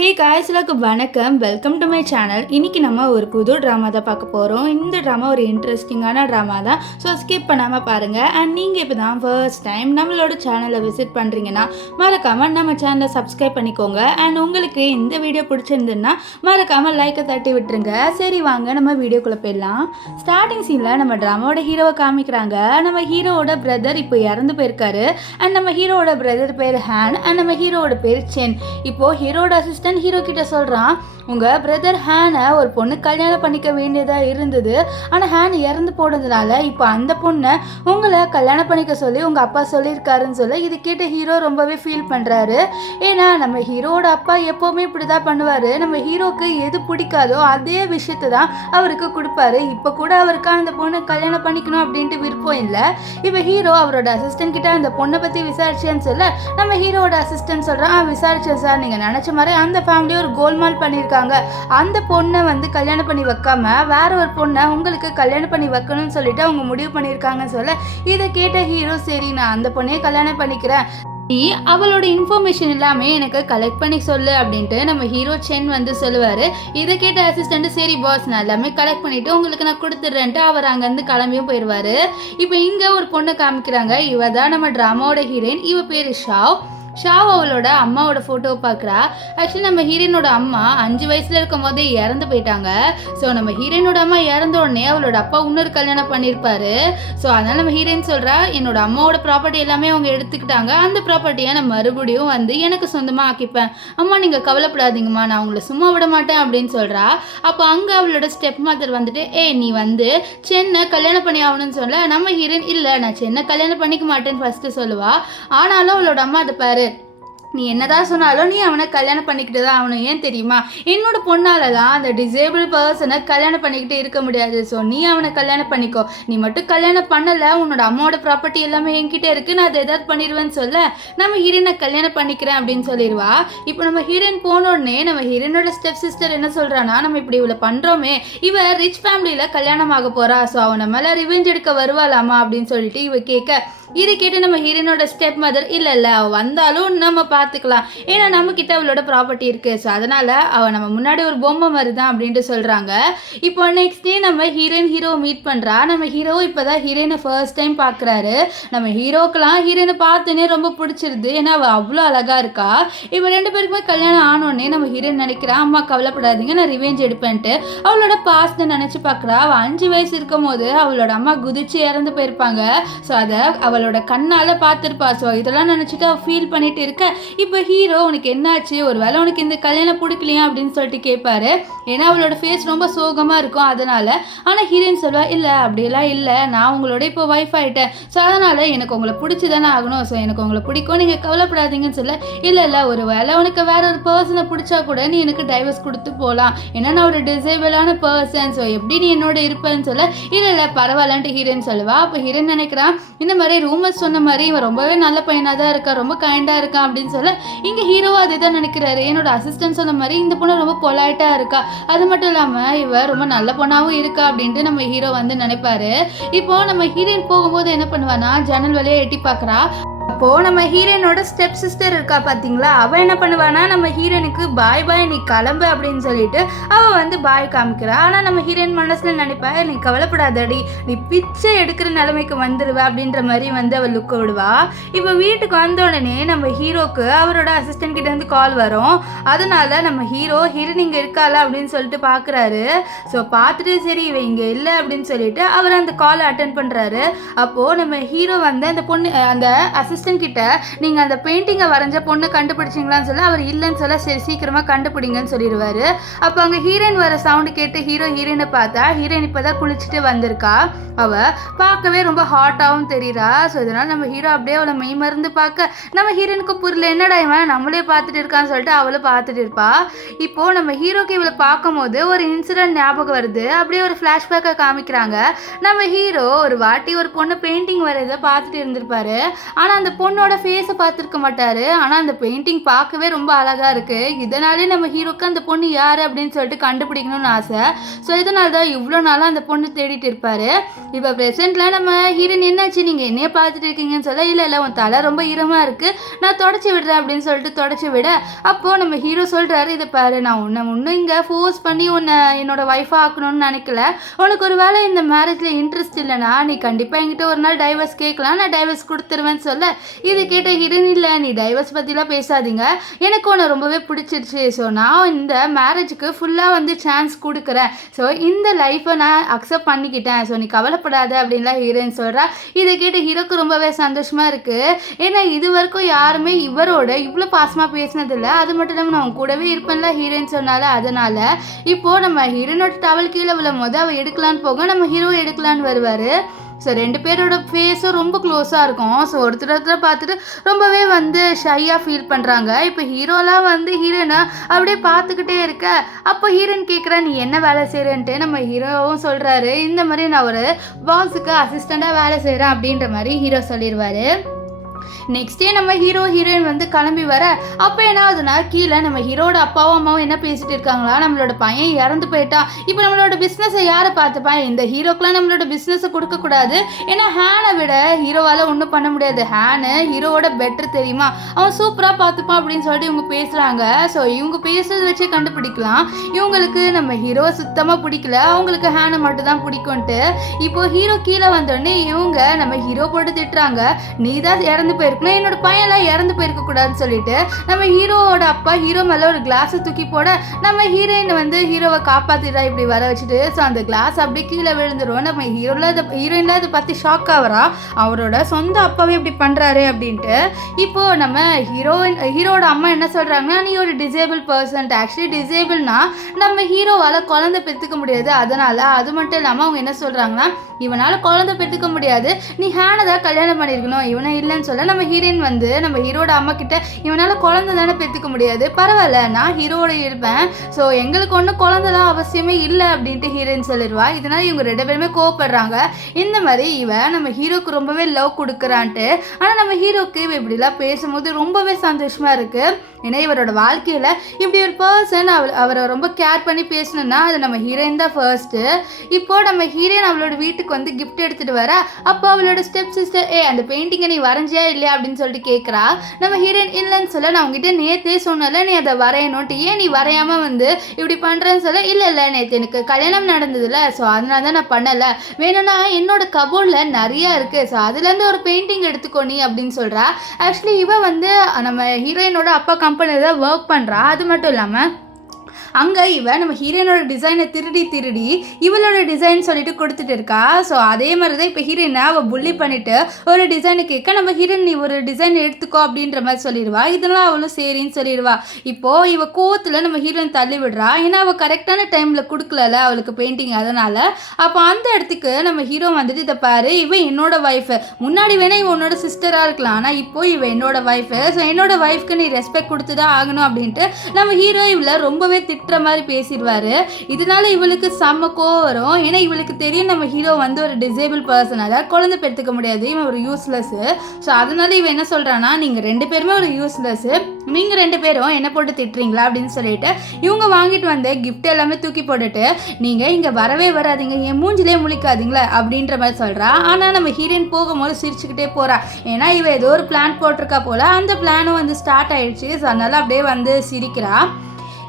Hey guys எல்லாருக்கும் வணக்கம், welcome to my channel. இன்றைக்கி நம்ம ஒரு புது ட்ராமா தான் பார்க்க போகிறோம். இந்த ட்ராமா ஒரு இன்ட்ரெஸ்டிங்கான ட்ராமா தான். ஸோ ஸ்கிப் பண்ணாமல் பாருங்கள். அண்ட் நீங்கள் இப்போ தான் ஃபர்ஸ்ட் டைம் நம்மளோட சேனலை விசிட் பண்ணுறீங்கன்னா மறக்காமல் நம்ம சேனலை சப்ஸ்கிரைப் பண்ணிக்கோங்க. அண்ட் உங்களுக்கு இந்த வீடியோ பிடிச்சிருந்துன்னா மறக்காமல் லைக்கை தட்டி விட்டுருங்க. சரி வாங்க நம்ம வீடியோக்குள்ளே போயிடலாம். ஸ்டார்டிங் சீனில் நம்ம ட்ராமாவோட ஹீரோவை காமிக்கிறாங்க. நம்ம ஹீரோவோட பிரதர் இப்போ இறந்து போயிருக்காரு. அண்ட் நம்ம ஹீரோவோட பிரதர் பேர் ஹேன் அண்ட் நம்ம ஹீரோவோட பேர் சென். இப்போது ஹீரோட அசிஸ்டன்ட் ஹீரோ கிட்ட சொல்றான், உங்க பிரதர் ஹேனை ஒரு பொண்ணு கல்யாணம் பண்ணிக்க வேண்டியதா இருந்தது. ஆனா ஹேன் இறந்து போனதுனால இப்போ அந்த பொண்ணை உங்களை கல்யாணம் பண்ணிக்க சொல்லி உங்க அப்பா சொல்லியிருக்காருன்னு சொல்ல இது கேட்ட ஹீரோ ரொம்பவே ஃபீல் பண்றாரு. ஏன்னா நம்ம ஹீரோட அப்பா எப்பவுமே இப்படிதான் பண்ணுவாரு. நம்ம ஹீரோக்கு எது பிடிக்காதோ அதே விஷயத்தை தான் அவருக்கு கொடுப்பாரு. இப்போ கூட அவருக்கு அந்த பொண்ணை கல்யாணம் பண்ணிக்கணும் அப்படின்ட்டு விருப்பம் இல்லை. இப்போ ஹீரோ அவரோட அசிஸ்டன்ட் கிட்ட அந்த பொண்ணை பத்தி விசாரிச்சேன்னு சொல்ல நம்ம ஹீரோட அசிஸ்டன்ட் சொல்றான், விசாரிச்சேன் சார், நீங்க நினைச்ச மாதிரி அந்த ஃபேமிலி ஒரு கோல்மால் பண்ணியிருக்காங்க. அந்த பொண்ணை வந்து கல்யாணம் பண்ணி வைக்காம வேற ஒரு பொண்ணை உங்களுக்கு கல்யாணம் பண்ணி வைக்கணும்னு சொல்லிட்டு அவங்க முடிவு பண்ணியிருக்காங்கன்னு சொல்ல இதை கேட்ட ஹீரோ, சரி நான் அந்த பொண்ணையே கல்யாணம் பண்ணிக்கிறேன், நீ அவளோட இன்ஃபர்மேஷன் எல்லாமே எனக்கு கலெக்ட் பண்ணி சொல்லு அப்படின்ட்டு நம்ம ஹீரோ சென் வந்து சொல்லுவார். இதை கேட்ட அசிஸ்டண்ட், சரி பாஸ் நான் எல்லாமே கலெக்ட் பண்ணிவிட்டு உங்களுக்கு நான் கொடுத்துட்றேன்ட்டு அவர் அங்கேருந்து கிளம்பியும் போயிடுவார். இப்போ இங்கே ஒரு பொண்ணை காமிக்கிறாங்க. இவ தான் நம்ம ட்ராமாவோட ஹீரோயின். இவ பேர் ஷாவ் அவளோட அம்மாவோட ஃபோட்டோவை பார்க்குறா. ஆக்சுவலி நம்ம ஹீரோயினோட அம்மா 5 வயசில் இருக்கும் போதே இறந்து போயிட்டாங்க. ஸோ நம்ம ஹீரோயினோட அம்மா இறந்த உடனே அவளோட அப்பா இன்னொரு கல்யாணம் பண்ணியிருப்பாரு. ஸோ அதனால் நம்ம ஹீரோயின் சொல்கிறா, என்னோட அம்மாவோட ப்ராப்பர்ட்டி எல்லாமே அவங்க எடுத்துக்கிட்டாங்க, அந்த ப்ராப்பர்ட்டியை நான் மறுபடியும் வந்து எனக்கு சொந்தமாக ஆக்கிப்பேன். அம்மா நீங்கள் கவலைப்படாதீங்கம்மா, நான் உங்களை சும்மா விட மாட்டேன் அப்படின்னு சொல்கிறா. அப்போ அங்கே அவளோட ஸ்டெப் மதர் வந்துட்டு, நீ வந்து சென்னை கல்யாணம் பண்ணி ஆகணும்னு சொல்ல நம்ம ஹீரோயின், இல்லை நான் சென்னை கல்யாணம் பண்ணிக்க மாட்டேன்னு ஃபஸ்ட்டு சொல்லுவா. ஆனாலும் அவளோட அம்மா அதை பாரு, நீ என்னதான் சொன்னாலும் நீ அவனை கல்யாணம் பண்ணிக்கிட்டு தான் ஆகணும். ஏன் தெரியுமா, என்னோட பொண்ணால தான் அந்த டிசேபிள் பர்சனை கல்யாணம் பண்ணிக்கிட்டு இருக்க முடியாது. ஸோ நீ அவனை கல்யாணம் பண்ணிக்கோ. நீ மட்டும் கல்யாணம் பண்ணலை, உன்னோட அம்மாவோட ப்ராப்பர்ட்டி எல்லாமே என்கிட்ட இருக்கு, நான் அதை எதாவது பண்ணிடுவேன்னு சொல்ல நம்ம ஹீரோயினை கல்யாணம் பண்ணிக்கிறேன் அப்படின்னு சொல்லிடுவா. இப்போ நம்ம ஹீரோயின் போன உடனே நம்ம ஹீரோயினோட ஸ்டெப் சிஸ்டர் என்ன சொல்றான்னா, நம்ம இப்படி இவ்வளோ பண்ணுறோமே, இவ ரிச் ஃபேமிலியில் கல்யாணம் ஆக போறா, ஸோ அவனை மேலே ரிவெஞ்ச் எடுக்க வருவாளாமா அப்படின்னு சொல்லிட்டு இவ கேட்க, இதை கேட்டு நம்ம ஹீரோயினோட ஸ்டெப் மதர், இல்லை அவள் வந்தாலும் நம்ம பார்த்துக்கலாம், ஏன்னா நம்மக்கிட்ட அவளோட ப்ராப்பர்ட்டி இருக்குது, ஸோ அதனால் அவள் நம்ம முன்னாடி ஒரு பொம்மை மாதிரி தான் அப்படின்ட்டு சொல்கிறாங்க. இப்போ நெக்ஸ்ட் டே நம்ம ஹீரோவை மீட் பண்ணுறா. நம்ம ஹீரோவும் இப்போ தான் ஹீரோயினை ஃபர்ஸ்ட் டைம் பார்க்குறாரு. நம்ம ஹீரோக்கெலாம் ஹீரோயினை பார்த்தோன்னே ரொம்ப பிடிச்சிருது, ஏன்னா அவள் அவ்வளோ அழகாக இருக்கா. இப்போ 2 பேருக்குமே கல்யாணம் ஆனோடனே நம்ம ஹீரோயின் நினைக்கிறா, அம்மா கவலைப்படாதீங்க நான் ரிவெஞ்ச் எடுப்பேன்ட்டு அவளோட பாஸ்ட்டை நினச்சி பார்க்குறா. அவள் 5 வயசு இருக்கும் போது அவளோட அம்மா குதிச்சு இறந்து போயிருப்பாங்க. ஸோ அதை அவளோட கண்ணால் பார்த்துருப்பா. ஸோ இதெல்லாம் நினச்சிட்டு அவள் ஃபீல் பண்ணிட்டு இருக்க, இப்போ ஹீரோ உனக்கு என்னாச்சு, ஒரு வேளை உனக்கு இந்த கல்யாணம் பிடிக்கலையா அப்படின்னு சொல்லிட்டு கேட்பாரு. ஏன்னா அவளோட ஃபேஸ் ரொம்ப சோகமாக இருக்கும் அதனால. ஆனால் ஹீரோயின் சொல்லுவா, இல்லை அப்படியெல்லாம் இல்லை, நான் உங்களோட இப்போ ஒய்ஃப் ஆகிட்டேன், ஸோ அதனால் எனக்கு உங்களை பிடிச்சி தானே ஆகணும், ஸோ எனக்கு உங்களை பிடிக்கும், நீங்கள் கவலைப்படாதீங்கன்னு சொல்ல, இல்லை ஒரு வேளை உனக்கு வேற ஒரு பர்சனை பிடிச்சா கூட நீ எனக்கு டைவர்ஸ் கொடுத்து போகலாம், ஏன்னா நான் ஒரு டிசேபிளான பர்சன், ஸோ எப்படி நீ என்னோட இருப்பேன்னு சொல்ல, இல்லை பரவாயில்லன்ட்டு ஹீரோயின் சொல்லுவா. அப்போ ஹீரோயின் நினைக்கிறான், இந்த மாதிரி ரூமர்ஸ் சொன்ன மாதிரி இவன் ரொம்பவே நல்ல பையனாக தான் இருக்கா, ரொம்ப கைண்டாக இருக்கான் அப்படின்னு சொல்ல இங்கே ஹீரோவா அதே தான் நினைக்கிறாரு. என்னோட அசிஸ்டன்ட் சொன்ன மாதிரி இந்த பொண்ணு ரொம்ப பொலைட்டாக இருக்கா, அது மட்டும் இல்லாமல் இவ ரொம்ப நல்ல பொண்ணாகவும் இருக்கா அப்படின்ட்டு நம்ம ஹீரோ வந்து நினைப்பாரு. இப்போ நம்ம ஹீரோயின் போகும்போது என்ன பண்ணுவானா, ஜன்னல் வழியாக எட்டி பார்க்குறா. அப்போது நம்ம ஹீரோயினோட ஸ்டெப் சிஸ்டர் இருக்கா பார்த்தீங்களா, அவள் என்ன பண்ணுவானா, நம்ம ஹீரோயினுக்கு பாய் நீ கிளம்பு அப்படின்னு சொல்லிட்டு அவள் வந்து பாய் காமிக்கிறா. ஆனால் நம்ம ஹீரோயின் மனசில் நினைப்பா, நீ கவலைப்படாதடி, நீ பிச்சை எடுக்கிற நிலைமைக்கு வந்துடுவா அப்படின்ற மாதிரி வந்து அவள் லுக்க விடுவா. இப்போ வீட்டுக்கு வந்த உடனே நம்ம ஹீரோக்கு அவரோட அசிஸ்டன்ட் கிட்ட இருந்து கால் வரும். அதனால நம்ம ஹீரோயின் இங்கே இருக்காளா அப்படின்னு சொல்லிட்டு பார்க்குறாரு. ஸோ பார்த்துட்டு சரி இவன் இங்கே இல்லை அப்படின்னு சொல்லிட்டு அவர் அந்த காலை அட்டென்ட் பண்ணுறாரு. அப்போது நம்ம ஹீரோ வந்து அந்த பொண்ணு அந்த அசிஸ்டன்ட் கிட்ட, நீங்க அந்த பெயிண்டிங்கை வரைஞ்ச பொண்ணு கண்டுபிடிச்சிங்களான்னு சொல்ல அவர் இல்லைன்னு சொல்ல, சரி சீக்கிரமா கண்டுபிடிங்கன்னு சொல்லிடுவாரு. அப்போ அங்கே ஹீரோயின் வர சவுண்டு கேட்டு ஹீரோயினை பார்த்தா ஹீரோயின் இப்போதான் குளிச்சுட்டு வந்திருக்கா. அவ பார்க்கவே ரொம்ப ஹாட்டாகவும் தெரியுறா. ஸோ இதனால நம்ம ஹீரோ அப்படியே அவளை மெய் மருந்து பார்க்க நம்ம ஹீரோயினுக்கு புரியல, என்னடா இவன் நம்மளே பார்த்துட்டு இருக்கான்னு சொல்லிட்டு அவளை பார்த்துட்டு இருப்பா. இப்போ நம்ம ஹீரோக்கு இவளை பார்க்கும் போது ஒரு இன்சிடென்ட் ஞாபகம் வருது. அப்படியே ஒரு ஃப்ளாஷ்பேக்கை காமிக்கிறாங்க. நம்ம ஹீரோ ஒரு வாட்டி ஒரு பொண்ணு பெயிண்டிங் வரையதை பார்த்துட்டு இருந்திருப்பாரு. ஆனால் அந்த பொண்ணோட ஃபேஸை பார்த்துருக்க மாட்டார். ஆனால் அந்த பெயிண்டிங் பார்க்கவே ரொம்ப அழகாக இருக்குது. இதனாலே நம்ம ஹீரோக்கு அந்த பொண்ணு யார் அப்படின்னு சொல்லிட்டு கண்டுபிடிக்கணும்னு ஆசை. ஸோ இதனால தான் இவ்வளோ நாளாக அந்த பொண்ணு தேடிட்டு இருப்பார். இப்போ ப்ரெசென்ட்டில் நம்ம ஹீரோயின் என்னாச்சு நீங்கள் என்னையே பார்த்துட்டு இருக்கீங்கன்னு சொல்ல, இல்லை உன் தலை ரொம்ப ஈரமாக இருக்குது, நான் தொடச்சி விடுறேன் அப்படின்னு சொல்லிட்டு தொடச்சி விட, அப்போது நம்ம ஹீரோ சொல்கிறாரு, இதை பாரு, நான் உன்னை இன்னும் இங்கே ஃபோர்ஸ் பண்ணி உன்னை என்னோட ஒய்ஃபாக ஆக்கணும்னு நினைக்கல. உனக்கு ஒரு வேளை இந்த மேரேஜில் இன்ட்ரெஸ்ட் இல்லைனா நீ கண்டிப்பாக என்கிட்ட ஒரு நாள் டைவர்ஸ் கேட்கலாம், நான் டைவர்ஸ் கொடுத்துருவேன்னு சொல்ல, இது கேட்ட ஹீரோயின், இல்லை நீ டைவர்ஸ் பற்றிலாம் பேசாதீங்க, எனக்கு உன்னை ரொம்பவே பிடிச்சிருச்சு. ஸோ நான் இந்த மேரேஜுக்கு ஃபுல்லாக வந்து சான்ஸ் கொடுக்குறேன். ஸோ இந்த லைஃப்பை நான் அக்செப்ட் பண்ணிக்கிட்டேன். ஸோ நீ கவலைப்படாத அப்படின்லாம் ஹீரோயின் சொல்கிறா. இதை கேட்டு ஹீரோக்கு ரொம்பவே சந்தோஷமாக இருக்குது. ஏன்னா இது வரைக்கும் யாருமே இவரோட இவ்வளோ பாசமாக பேசினதில்லை. அது மட்டும் இல்லாமல் நான் கூடவே இருப்பேன்ல ஹீரோயின் சொன்னால, அதனால் இப்போது நம்ம ஹீரோனோட டவல் கீழே விழும் போது அவள் எடுக்கலான்னு போக நம்ம ஹீரோ எடுக்கலான்னு வருவார். ஸோ ரெண்டு பேரோட ஃபேஸும் ரொம்ப க்ளோஸாக இருக்கும். ஸோ ஒருத்தர் பார்த்துட்டு ரொம்பவே வந்து ஷையாக ஃபீல் பண்ணுறாங்க. இப்போ ஹீரோலாம் வந்து ஹீரோயினை அப்படியே பார்த்துக்கிட்டே இருக்க, அப்போ ஹீரோயின் கேட்குறா, நீ என்ன வேலை செய்கிறேன்ட்டு. நம்ம ஹீரோவும் சொல்கிறாரு, இந்த மாதிரி நான் ஒரு பாஸுக்கு அசிஸ்டண்ட்டாக வேலை செய்கிறேன் அப்படின்ற மாதிரி ஹீரோ சொல்லிடுவார். நெக்ஸ்ட் டே நம்ம ஹீரோயின் வந்து கிளம்பி வர, அப்போ என்ன ஆகுதுன்னா கீழே நம்ம ஹீரோட அப்பாவும் அம்மாவும் என்ன பேசிட்டு இருக்காங்களா, நம்மளோட பையன் இறந்து போயிட்டான், இப்போ நம்மளோட பிஸ்னஸை யாரை பார்த்துப்பான், இந்த ஹீரோக்கெலாம் நம்மளோட பிஸ்னஸை கொடுக்கக்கூடாது, ஏன்னா ஹேனை விட ஹீரோவால் ஒன்றும் பண்ண முடியாது, ஹேனு ஹீரோவோட பெட்டர் தெரியுமா, அவன் சூப்பராக பார்த்துப்பான் அப்படின்னு சொல்லிட்டு இவங்க பேசுகிறாங்க. ஸோ இவங்க பேசுறதை வச்சே கண்டுபிடிக்கலாம் இவங்களுக்கு நம்ம ஹீரோவை சுத்தமாக பிடிக்கல, அவங்களுக்கு ஹேனை மட்டும் தான் பிடிக்கும்ட்டு. இப்போ ஹீரோ கீழே வந்தோடனே இவங்க நம்ம ஹீரோ போட்டு திட்டுறாங்க, நீ தான் இறந்து போயிருக்கணும், என்னோட பையன்லாம் இறந்து போயிருக்க கூடாதுன்னு சொல்லிட்டு நம்ம ஹீரோவோட அப்பா ஹீரோ மேலே ஒரு கிளாஸை தூக்கி போட, நம்ம ஹீரோயின் வந்து ஹீரோவை காப்பாத்திடா இப்படி வர வச்சுட்டு, ஸோ அந்த கிளாஸ் அப்படியே கீழே விழுந்துடும். நம்ம ஹீரோயின்ல அதை பற்றி ஷாக் ஆகிறா, அவரோட சொந்த அப்பாவே இப்படி பண்ணுறாரு அப்படின்ட்டு. இப்போது நம்ம ஹீரோட அம்மா என்ன சொல்கிறாங்கன்னா, நீ ஒரு டிசேபிள் பர்சன், ஆக்சுவலி டிசேபிள்னா நம்ம ஹீரோவால் குழந்தை பெற்றுக்க முடியாது, அதனால். அது மட்டும் இல்லாமல் அவங்க என்ன சொல்கிறாங்கன்னா, இவனால் குழந்தை பெற்றுக்க முடியாது, நீ ஹேனை தான் கல்யாணம் பண்ணியிருக்கணும், இவனை இல்லைன்னு சொல்ல நம்ம ஹீரோயின் வந்து நம்ம ஹீரோட அம்மா கிட்ட, இவனால் குழந்தை தானே பெற்றுக்க முடியாது, பரவாயில்ல நான் ஹீரோட இருப்பேன், ஸோ எங்களுக்கு ஒன்றும் குழந்தைலாம் அவசியமே இல்லை அப்படின்ட்டு ஹீரோயின் சொல்லிடுவா. இதனால் இவங்க ரெண்டு பேருமே கோவப்படுறாங்க. இந்த மாதிரி இவன் நம்ம ஹீரோக்கு ரொம்பவே லவ் கொடுக்குறான்ட்டு. ஆனால் நம்ம ஹீரோக்கு இவ இப்படிலாம் பேசும்போது ரொம்பவே சந்தோஷமாக இருக்குது. ஏன்னா இவரோட வாழ்க்கையில் இப்படி ஒரு பர்சன் அவரை ரொம்ப கேர் பண்ணி பேசணுன்னா அது நம்ம ஹீரோயின் தான் ஃபர்ஸ்ட்டு. இப்போது நம்ம ஹீரோயின் அவளோட வீட்டுக்கு வந்து கிஃப்ட் எடுத்துகிட்டு வர, அப்போ அவளோட ஸ்டெப் சிஸ்டர், அந்த பெயிண்டிங்கை நீ வரைஞ்சியா இல்லையா அப்படின்னு சொல்லிட்டு கேட்குறா. நம்ம ஹீரோயின் இல்லைன்னு சொல்ல, நான் உங்ககிட்ட நேற்றே சொன்னல நீ அதை வரையணுன்ட்டு, ஏன் நீ வரையாமல் வந்து இப்படி பண்ணுறேன்னு சொல்ல, இல்லை நேற்று எனக்கு கல்யாணம் நடந்ததில்ல, ஸோ அதனால தான் நான் பண்ணலை, வேணும்னா என்னோட கபோர்டில் நிறையா இருக்குது, ஸோ அதுலேருந்து ஒரு பெயிண்டிங் எடுத்துக்கோ நீ அப்படின்னு சொல்கிறா. ஆக்சுவலி இவன் வந்து நம்ம ஹீரோயினோட அப்பா கம்பெனியில் தான் ஒர்க் பண்ணுறா. அது மட்டும் இல்லாமல் அங்கே இவன் நம்ம ஹீரோயினோட டிசைனை திருடி இவளோட டிசைன் சொல்லிட்டு கொடுத்துட்டு இருக்கா. ஸோ அதே மாதிரி தான் இப்போ ஹீரோயினை அவள் புள்ளி பண்ணிவிட்டு ஒரு டிசைனை கேட்க, நம்ம ஹீரோயின் நீ ஒரு டிசைன் எடுத்துக்கோ அப்படின்ற மாதிரி சொல்லிடுவா. இதெல்லாம் அவளும் சரின்னு சொல்லிடுவா. இப்போது இவள் கோவத்தில் நம்ம ஹீரோயின் தள்ளி விடுறா, ஏன்னா அவள் கரெக்டான டைமில் கொடுக்கல அவளுக்கு பெயிண்டிங், அதனால். அப்போ அந்த இடத்துக்கு நம்ம ஹீரோ வந்துட்டு, இதை பாரு, இவன் என்னோட ஒய்ஃபு, முன்னாடி வேணால் இவன் உன்னோட சிஸ்டராக இருக்கலாம், ஆனால் இப்போ இவன் என்னோட ஒய்ஃபு, ஸோ என்னோட ஒய்ஃப்க்கு நீ ரெஸ்பெக்ட் கொடுத்து தான் ஆகணும் அப்படின்ட்டு நம்ம ஹீரோ இவளை ரொம்பவே திட்டுற மாதிரி பேசிடுவாரு. இதனால இவளுக்கு செம்ம கோவம் வரும். ஏன்னா இவளுக்கு தெரியும் நம்ம ஹீரோ வந்து ஒரு டிசேபிள் பர்சன், அதாவது குழந்தை பெற்றுக்க முடியாது, இவன் ஒரு யூஸ்லெஸ்ஸு. ஸோ அதனால இவன் என்ன சொல்கிறான்னா, நீங்கள் ரெண்டு பேருமே ஒரு யூஸ்லெஸ்ஸு, நீங்கள் ரெண்டு பேரும் என்ன போட்டு திட்டுறீங்களா அப்படின்னு சொல்லிட்டு இவங்க வாங்கிட்டு வந்த கிஃப்ட் எல்லாமே தூக்கி போட்டுட்டு, நீங்கள் இங்கே வரவே வராதிங்க, என் மூஞ்சிலே முழிக்காதீங்களே அப்படின்ற மாதிரி சொல்கிறா. ஆனால் நம்ம ஹீரோயின் போகும்போது சிரிச்சுக்கிட்டே போகிறா. ஏன்னா இவன் ஏதோ ஒரு பிளான் போட்டிருக்கா போல், அந்த பிளானும் வந்து ஸ்டார்ட் ஆயிடுச்சு. ஸோ அதனால் அப்படியே வந்து சிரிக்கிறா.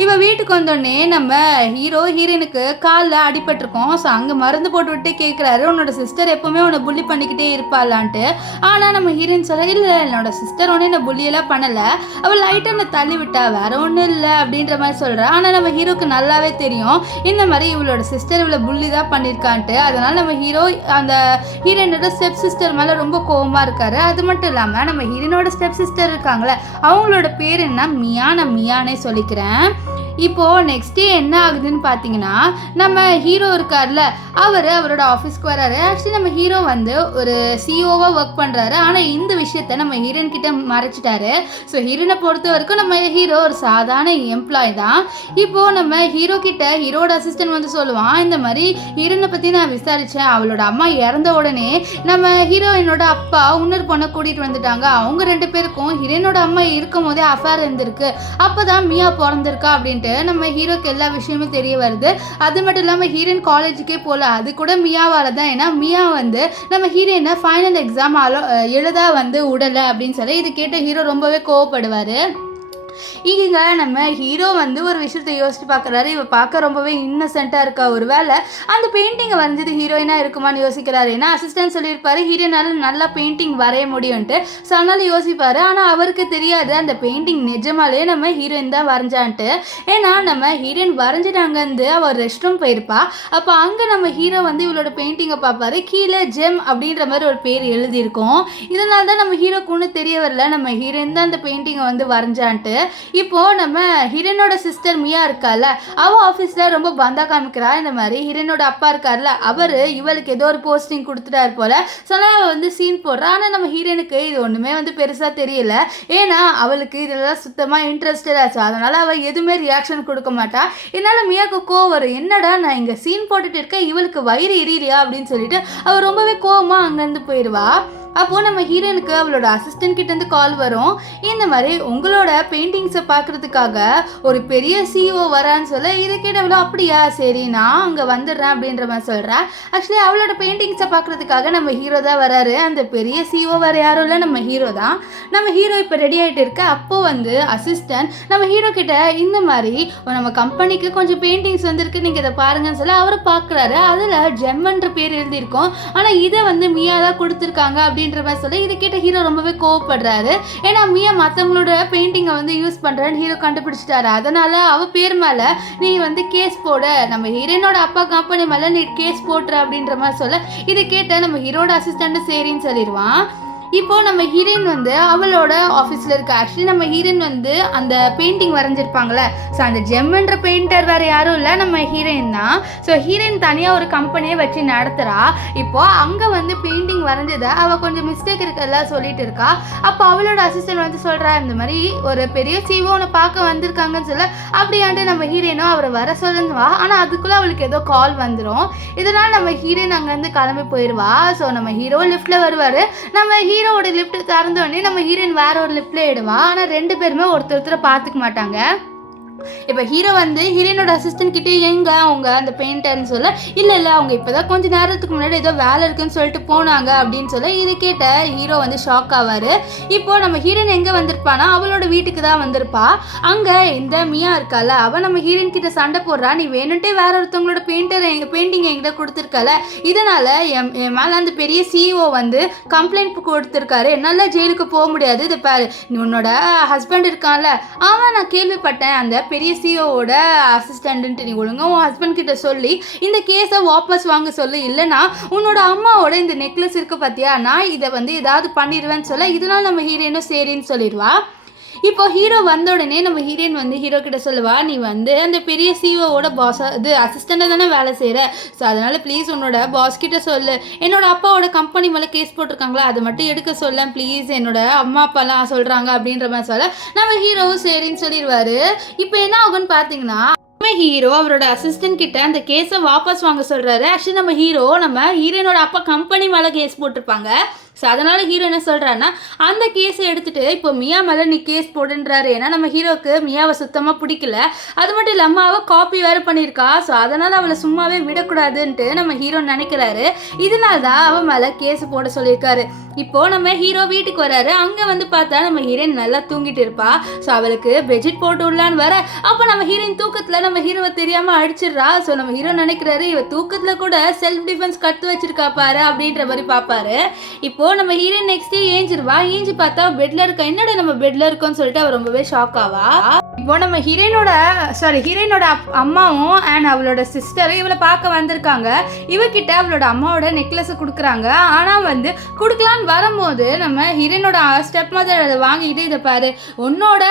இவ வீட்டுக்கு வந்தோடனே நம்ம ஹீரோயினுக்கு காலில் அடிபட்டிருக்கோம். ஸோ அங்கே மருந்து போட்டு விட்டு கேட்குறாரு, உன்னோட சிஸ்டர் எப்போவுமே உன்னை புள்ளி பண்ணிக்கிட்டே இருப்பாளான்ட்டு. ஆனால் நம்ம ஹீரோயின் சொல்ல, இல்லை என்னோட சிஸ்டர் ஒன்னே என்னை புள்ளியெல்லாம் பண்ணலை, அவள் லைட்டாக என்னை தள்ளி விட்டா, வேற ஒன்றும் இல்லை அப்படின்ற மாதிரி சொல்கிறா. ஆனால் நம்ம ஹீரோக்கு நல்லாவே தெரியும் இந்த மாதிரி இவளோட சிஸ்டர் இவளை புள்ளி தான் பண்ணியிருக்கான்ட்டு. அதனால் நம்ம ஹீரோ அந்த ஹீரோயினோட ஸ்டெப் சிஸ்டர் மேலே ரொம்ப கோவமாக இருக்காரு. அது மட்டும் இல்லாமல் நம்ம ஹீரோயினோட ஸ்டெப் சிஸ்டர் இருக்காங்களே, அவங்களோட பேர் என்ன, மியானே சொல்லிக்கிறேன். இப்போது நெக்ஸ்ட் டே என்ன ஆகுதுன்னு பார்த்தீங்கன்னா, நம்ம ஹீரோ இருக்கார்ல, அவரோட ஆஃபீஸ்க்கு வராரு. ஆக்சுவலி நம்ம ஹீரோ வந்து ஒரு சிஓவாக ஒர்க் பண்ணுறாரு. ஆனால் இந்த விஷயத்த நம்ம ஹீரோயின் கிட்ட மறைச்சிட்டாரு. ஸோ ஹீரோயினை பொறுத்த வரைக்கும் நம்ம ஹீரோ ஒரு சாதாரண எம்ப்ளாய் தான். இப்போது நம்ம ஹீரோ கிட்ட ஹீரோட அசிஸ்டன்ட் வந்து சொல்லுவான், இந்த மாதிரி ஹீரோயினை பற்றி நான் விசாரித்தேன். அவளோட அம்மா இறந்த உடனே நம்ம ஹீரோயினோட அப்பா இன்னொரு பொண்ணை கூட்டிகிட்டு வந்துட்டாங்க. அவங்க 2 பேருக்கும் ஹீரோயினோட அம்மா இருக்கும் போதே அஃபேர் இருந்திருக்கு. அப்போ தான் மியா பிறந்திருக்கா அப்படின்ட்டு நம்ம ஹீரோக்கு எல்லா விஷயமும் தெரிய வருது. அது மட்டும் இல்லாமல் ஹீரோயின் காலேஜுக்கே போகல. அது கூட மியாவால் தான். ஏன்னா மியா வந்து நம்ம ஹீரோயினை ஃபைனல் எக்ஸாம் எழுத வந்து விடலை அப்படின்னு சொல்லி இது கேட்ட ஹீரோ ரொம்பவே கோவப்படுவார். இங்க நம்ம ஹீரோ வந்து ஒரு விஷயத்தை யோசிச்சு பார்க்குறாரு. இவ பார்க்க ரொம்பவே இன்னசென்ட்டாக இருக்கா. ஒரு வேளை அந்த பெயிண்டிங்கை வரைஞ்சது ஹீரோயினாக இருக்குமான்னு யோசிக்கிறாரு. ஏன்னா அசிஸ்டன்ட் சொல்லியிருப்பாரு ஹீரோயினால நல்லா பெயிண்டிங் வரைய முடியும்ன்ட்டு. ஸோ அதனால யோசிப்பார். ஆனால் அவருக்கு தெரியாது அந்த பெயிண்டிங் நிஜமாலே நம்ம ஹீரோயின் தான் வரைஞ்சான்ட்டு. ஏன்னா நம்ம ஹீரோயின் வரைஞ்சிட்டாங்கன்னு அவர் ரெஸ்ட் ரூம் போயிருப்பா. அப்போ அங்கே நம்ம ஹீரோ வந்து இவளோட பெயிண்டிங்கை பார்ப்பாரு. கீழே ஜெம் அப்படின்ற மாதிரி ஒரு பேர் எழுதியிருக்கோம். இதனால தான் நம்ம ஹீரோக்கு ஒன்றும் தெரிய வரல நம்ம ஹீரோயின் தான் அந்த பெயிண்டிங்கை வந்து வரைஞ்சான்ட்டு. இப்போது நம்ம ஹீரோனோட சிஸ்டர் மியா இருக்கால, அவள் ஆஃபீஸில் ரொம்ப பந்தா காமிக்கிறா. இந்த மாதிரி ஹீரோனோட அப்பா இருக்கார்ல, அவர் இவளுக்கு ஏதோ ஒரு போஸ்டிங் கொடுத்துட்டாரு போல். ஸோ அவள் வந்து சீன் போடுறா. ஆனால் நம்ம ஹீரோனுக்கு இது ஒன்றுமே வந்து பெருசாக தெரியல. ஏன்னா அவளுக்கு இதெல்லாம் சுத்தமாக இன்ட்ரெஸ்டட் ஆச்சு. அதனால் அவள் எதுவுமே ரியாக்ஷன் கொடுக்க மாட்டா. இதனால் மியாவுக்கு கோவம் வரும். என்னடா நான் இங்கே சீன் போட்டுட்டு இருக்கேன், இவளுக்கு வயிறு எரியலையா அப்படின்னு சொல்லிட்டு அவள் ரொம்பவே கோவமாக அங்கேருந்து போயிடுவா. அப்போது நம்ம ஹீரோனுக்கு அவளோட அசிஸ்டன்ட் கிட்டேருந்து கால் வரும். இந்த மாதிரி உங்களோட பெயிண்டிங்ஸை பார்க்குறதுக்காக ஒரு பெரிய சிஓ வரான்னு சொல்ல இதை கேட்டவளோ அப்படியா சரி நான் அங்கே வந்துடுறேன் அப்படின்ற மாதிரி சொல்கிறேன். ஆக்சுவலி அவளோட பெயிண்டிங்ஸை பார்க்குறதுக்காக நம்ம ஹீரோ தான் வராரு. அந்த பெரிய சிஓ வேறு யாரும் இல்லை, நம்ம ஹீரோ தான். நம்ம ஹீரோ இப்போ ரெடி ஆகிட்டு இருக்க. அப்போது வந்து அசிஸ்டன்ட் நம்ம ஹீரோ கிட்ட இந்த மாதிரி நம்ம கம்பெனிக்கு கொஞ்சம் பெயிண்டிங்ஸ் வந்துருக்கு, நீங்கள் இதை பாருங்கன்னு சொல்ல அவரை பார்க்குறாரு. அதில் ஜெம்ன்ற பேர் எழுதியிருக்கோம். ஆனால் இதை வந்து மியா தான் கொடுத்துருக்காங்க அப்படின்ற மாதிரி சொல்லி இதை கேட்ட ஹீரோ ரொம்பவே கோவப்படுறாரு. ஏன்னா மியா மற்றவங்களோட பெயிண்டிங்கை வந்து யூஸ் பண்ணுறேன்னு ஹீரோ கண்டுபிடிச்சிட்டாரு. அதனால அவ பேர் மேலே நீ வந்து கேஸ் போட, நம்ம ஹீரோனோட அப்பா கம்பெனி மேலே நீ கேஸ் போட்டுற அப்படின்ற மாதிரி சொல்ல இதை கேட்ட நம்ம ஹீரோட அசிஸ்டண்ட்டு சரின்னு சொல்லிடுவான். இப்போது நம்ம ஹீரோயின் வந்து அவளோட ஆஃபீஸில் இருக்க. ஆக்சுவலி நம்ம ஹீரோயின் வந்து அந்த பெயிண்டிங் வரைஞ்சிருப்பாங்களே, ஸோ அந்த ஜெம்ன்ற பெயிண்டர் வேறு யாரும் இல்லை, நம்ம ஹீரோயின் தான். ஸோ ஹீரோயின் தனியாக ஒரு கம்பெனியை வச்சு நடத்துகிறா. இப்போது அங்கே வந்து பெயிண்டிங் வரைஞ்சதை அவள் கொஞ்சம் மிஸ்டேக் இருக்கெல்லாம் சொல்லிட்டு இருக்கா. அப்போ அவளோட அசிஸ்டன்ட் வந்து சொல்கிறா, இந்த மாதிரி ஒரு பெரிய சிஓனை பார்க்க வந்திருக்காங்கன்னு சொல்ல அப்படியாண்டு நம்ம ஹீரோயினும் அவரை வர சொல்லுவா. ஆனால் அதுக்குள்ளே அவளுக்கு ஏதோ கால் வந்துடும். இதனால் நம்ம ஹீரோயின் அங்கேருந்து கிளம்பி போயிடுவா. ஸோ நம்ம ஹீரோ லிஃப்ட்டில் வருவார். நம்ம ஹீரோவோட லிஃப்ட் திறந்தோடனே நம்ம ஹீரோயின் வேற ஒரு லிஃப்ட்ல ஏடுவா. ஆனால் 2 பேருமே ஒருத்தரை பார்த்துக்க மாட்டாங்க. இப்போ ஹீரோ வந்து ஹீரோயினோட அசிஸ்டன்ட் கிட்டே எங்க அவங்க அந்த பெயிண்டர்னு சொல்ல இல்லை அவங்க இப்போ தான் கொஞ்சம் நேரத்துக்கு முன்னாடி ஏதோ வேலை இருக்குன்னு சொல்லிட்டு போனாங்க அப்படின்னு சொல்ல இதை கேட்ட ஹீரோ வந்து ஷாக் ஆவார். இப்போ நம்ம ஹீரோயின் எங்கே வந்திருப்பானா அவளோட வீட்டுக்கு தான் வந்திருப்பா. அங்கே இந்த மியா இருக்கால, அவள் நம்ம ஹீரோயின் கிட்ட சண்டை போடுறா, நீ வேணுன்ட்டே வேற ஒருத்தவங்களோட பெயிண்டிங் என்கிட்ட கொடுத்துருக்கல, இதனால என் மேலே அந்த பெரிய சிஇஓ வந்து கம்ப்ளைண்ட் கொடுத்துருக்காரு, என்னால் ஜெயிலுக்கு போக முடியாது. இது பாரு உன்னோட ஹஸ்பண்ட் இருக்கான்ல, அவன் நான் கேள்விப்பட்டேன் அந்த பெரிய சிஓவோட அசிஸ்டன்ட்டு, நீ ஒழுங்கா உன் ஹஸ்பண்ட் கிட்ட சொல்லி இந்த கேஸை வாபஸ் வாங்க சொல்லு, இல்லைனா உன்னோட அம்மாவோட இந்த நெக்லஸ் இருக்கு பார்த்தியா, நான் இதை வந்து ஏதாவது பண்ணிடுவேன்னு சொல்ல இதனால் நம்ம ஹீரோயினும் சரின்னு சொல்லிடுவா. இப்போ ஹீரோ வந்த உடனே நம்ம ஹீரோயின் வந்து ஹீரோ கிட்ட சொல்லுவா, நீ வந்து அந்த பெரிய சிஓவோட இது அசிஸ்டண்ட்டாக தானே வேலை செய்கிற, ஸோ அதனால் ப்ளீஸ் உன்னோட பாஸ் கிட்ட சொல்லு, என்னோட அப்பாவோட கம்பெனி மேலே கேஸ் போட்டிருக்காங்களா அதை மட்டும் எடுக்க சொல்ல ப்ளீஸ், என்னோட அம்மா அப்பாலாம் சொல்கிறாங்க அப்படின்ற மாதிரி சொல்ல நம்ம ஹீரோவும் சரின்னு சொல்லிடுவார். இப்போ என்ன ஆகுன்னு பார்த்தீங்கன்னா ஹீரோ அவரோட அசிஸ்டன்ட் கிட்ட அந்த கேஸை வாபஸ் வாங்க சொல்கிறாரு. ஆக்சுவலி நம்ம ஹீரோயினோட அப்பா கம்பெனி மேலே கேஸ் போட்டிருப்பாங்க. ஸோ அதனால் ஹீரோ என்ன சொல்கிறான்னா அந்த கேஸை எடுத்துகிட்டு இப்போ மியா மேலே நீ கேஸ் போடுன்றாரு. ஏன்னா நம்ம ஹீரோக்கு மியாவை சுத்தமாக பிடிக்கல, அது மட்டும் இல்லாமல் அவள் காப்பி வேறு பண்ணியிருக்கா. ஸோ அதனால் அவளை சும்மாவே விடக்கூடாதுன்ட்டு நம்ம ஹீரோ நினைக்கிறாரு. இதனால தான் அவன் மேலே கேஸ் போட சொல்லியிருக்காரு. இப்போது நம்ம ஹீரோ வீட்டுக்கு வராரு. அங்கே வந்து பார்த்தா நம்ம ஹீரோயின் நல்லா தூங்கிட்டு இருப்பா. ஸோ அவளுக்கு பெட்ஷீட் போட்டு விடலான்னு வர அப்போ நம்ம ஹீரோயின் தூக்கத்தில் நம்ம ஹீரோவை தெரியாமல் அடிச்சிடுறா. ஸோ நம்ம ஹீரோ நினைக்கிறாரு இவ தூக்கத்தில் கூட செல்ஃப் டிஃபென்ஸ் கற்று வச்சிருக்கா பாரு அப்படின்ற மாதிரி பார்ப்பாரு. இப்போ நம்ம ஹீரோயின் நெக்ஸ்ட் டே ஏஞ்சிருவா. ஏஞ்சி பார்த்தா பெட்ல இருக்கா. என்னடா நம்ம பெட்ல இருக்கோம்னு சொல்லிட்டு அவ ரொம்பவே ஷாக் ஆவா. இப்போ நம்ம ஹீரோயினோட அம்மாவும் அண்ட் அவளோட சிஸ்டர் இவளை பார்க்க வந்திருக்காங்க. இவகிட்ட அவளோட அம்மாவோட நெக்லஸ் கொடுக்குறாங்க. ஆனால் வந்து கொடுக்கலான்னு வரும்போது நம்ம ஹீரோயினோட ஸ்டெப் மதர் அதை வாங்கிட்டு, இதை பாரு, உன்னோட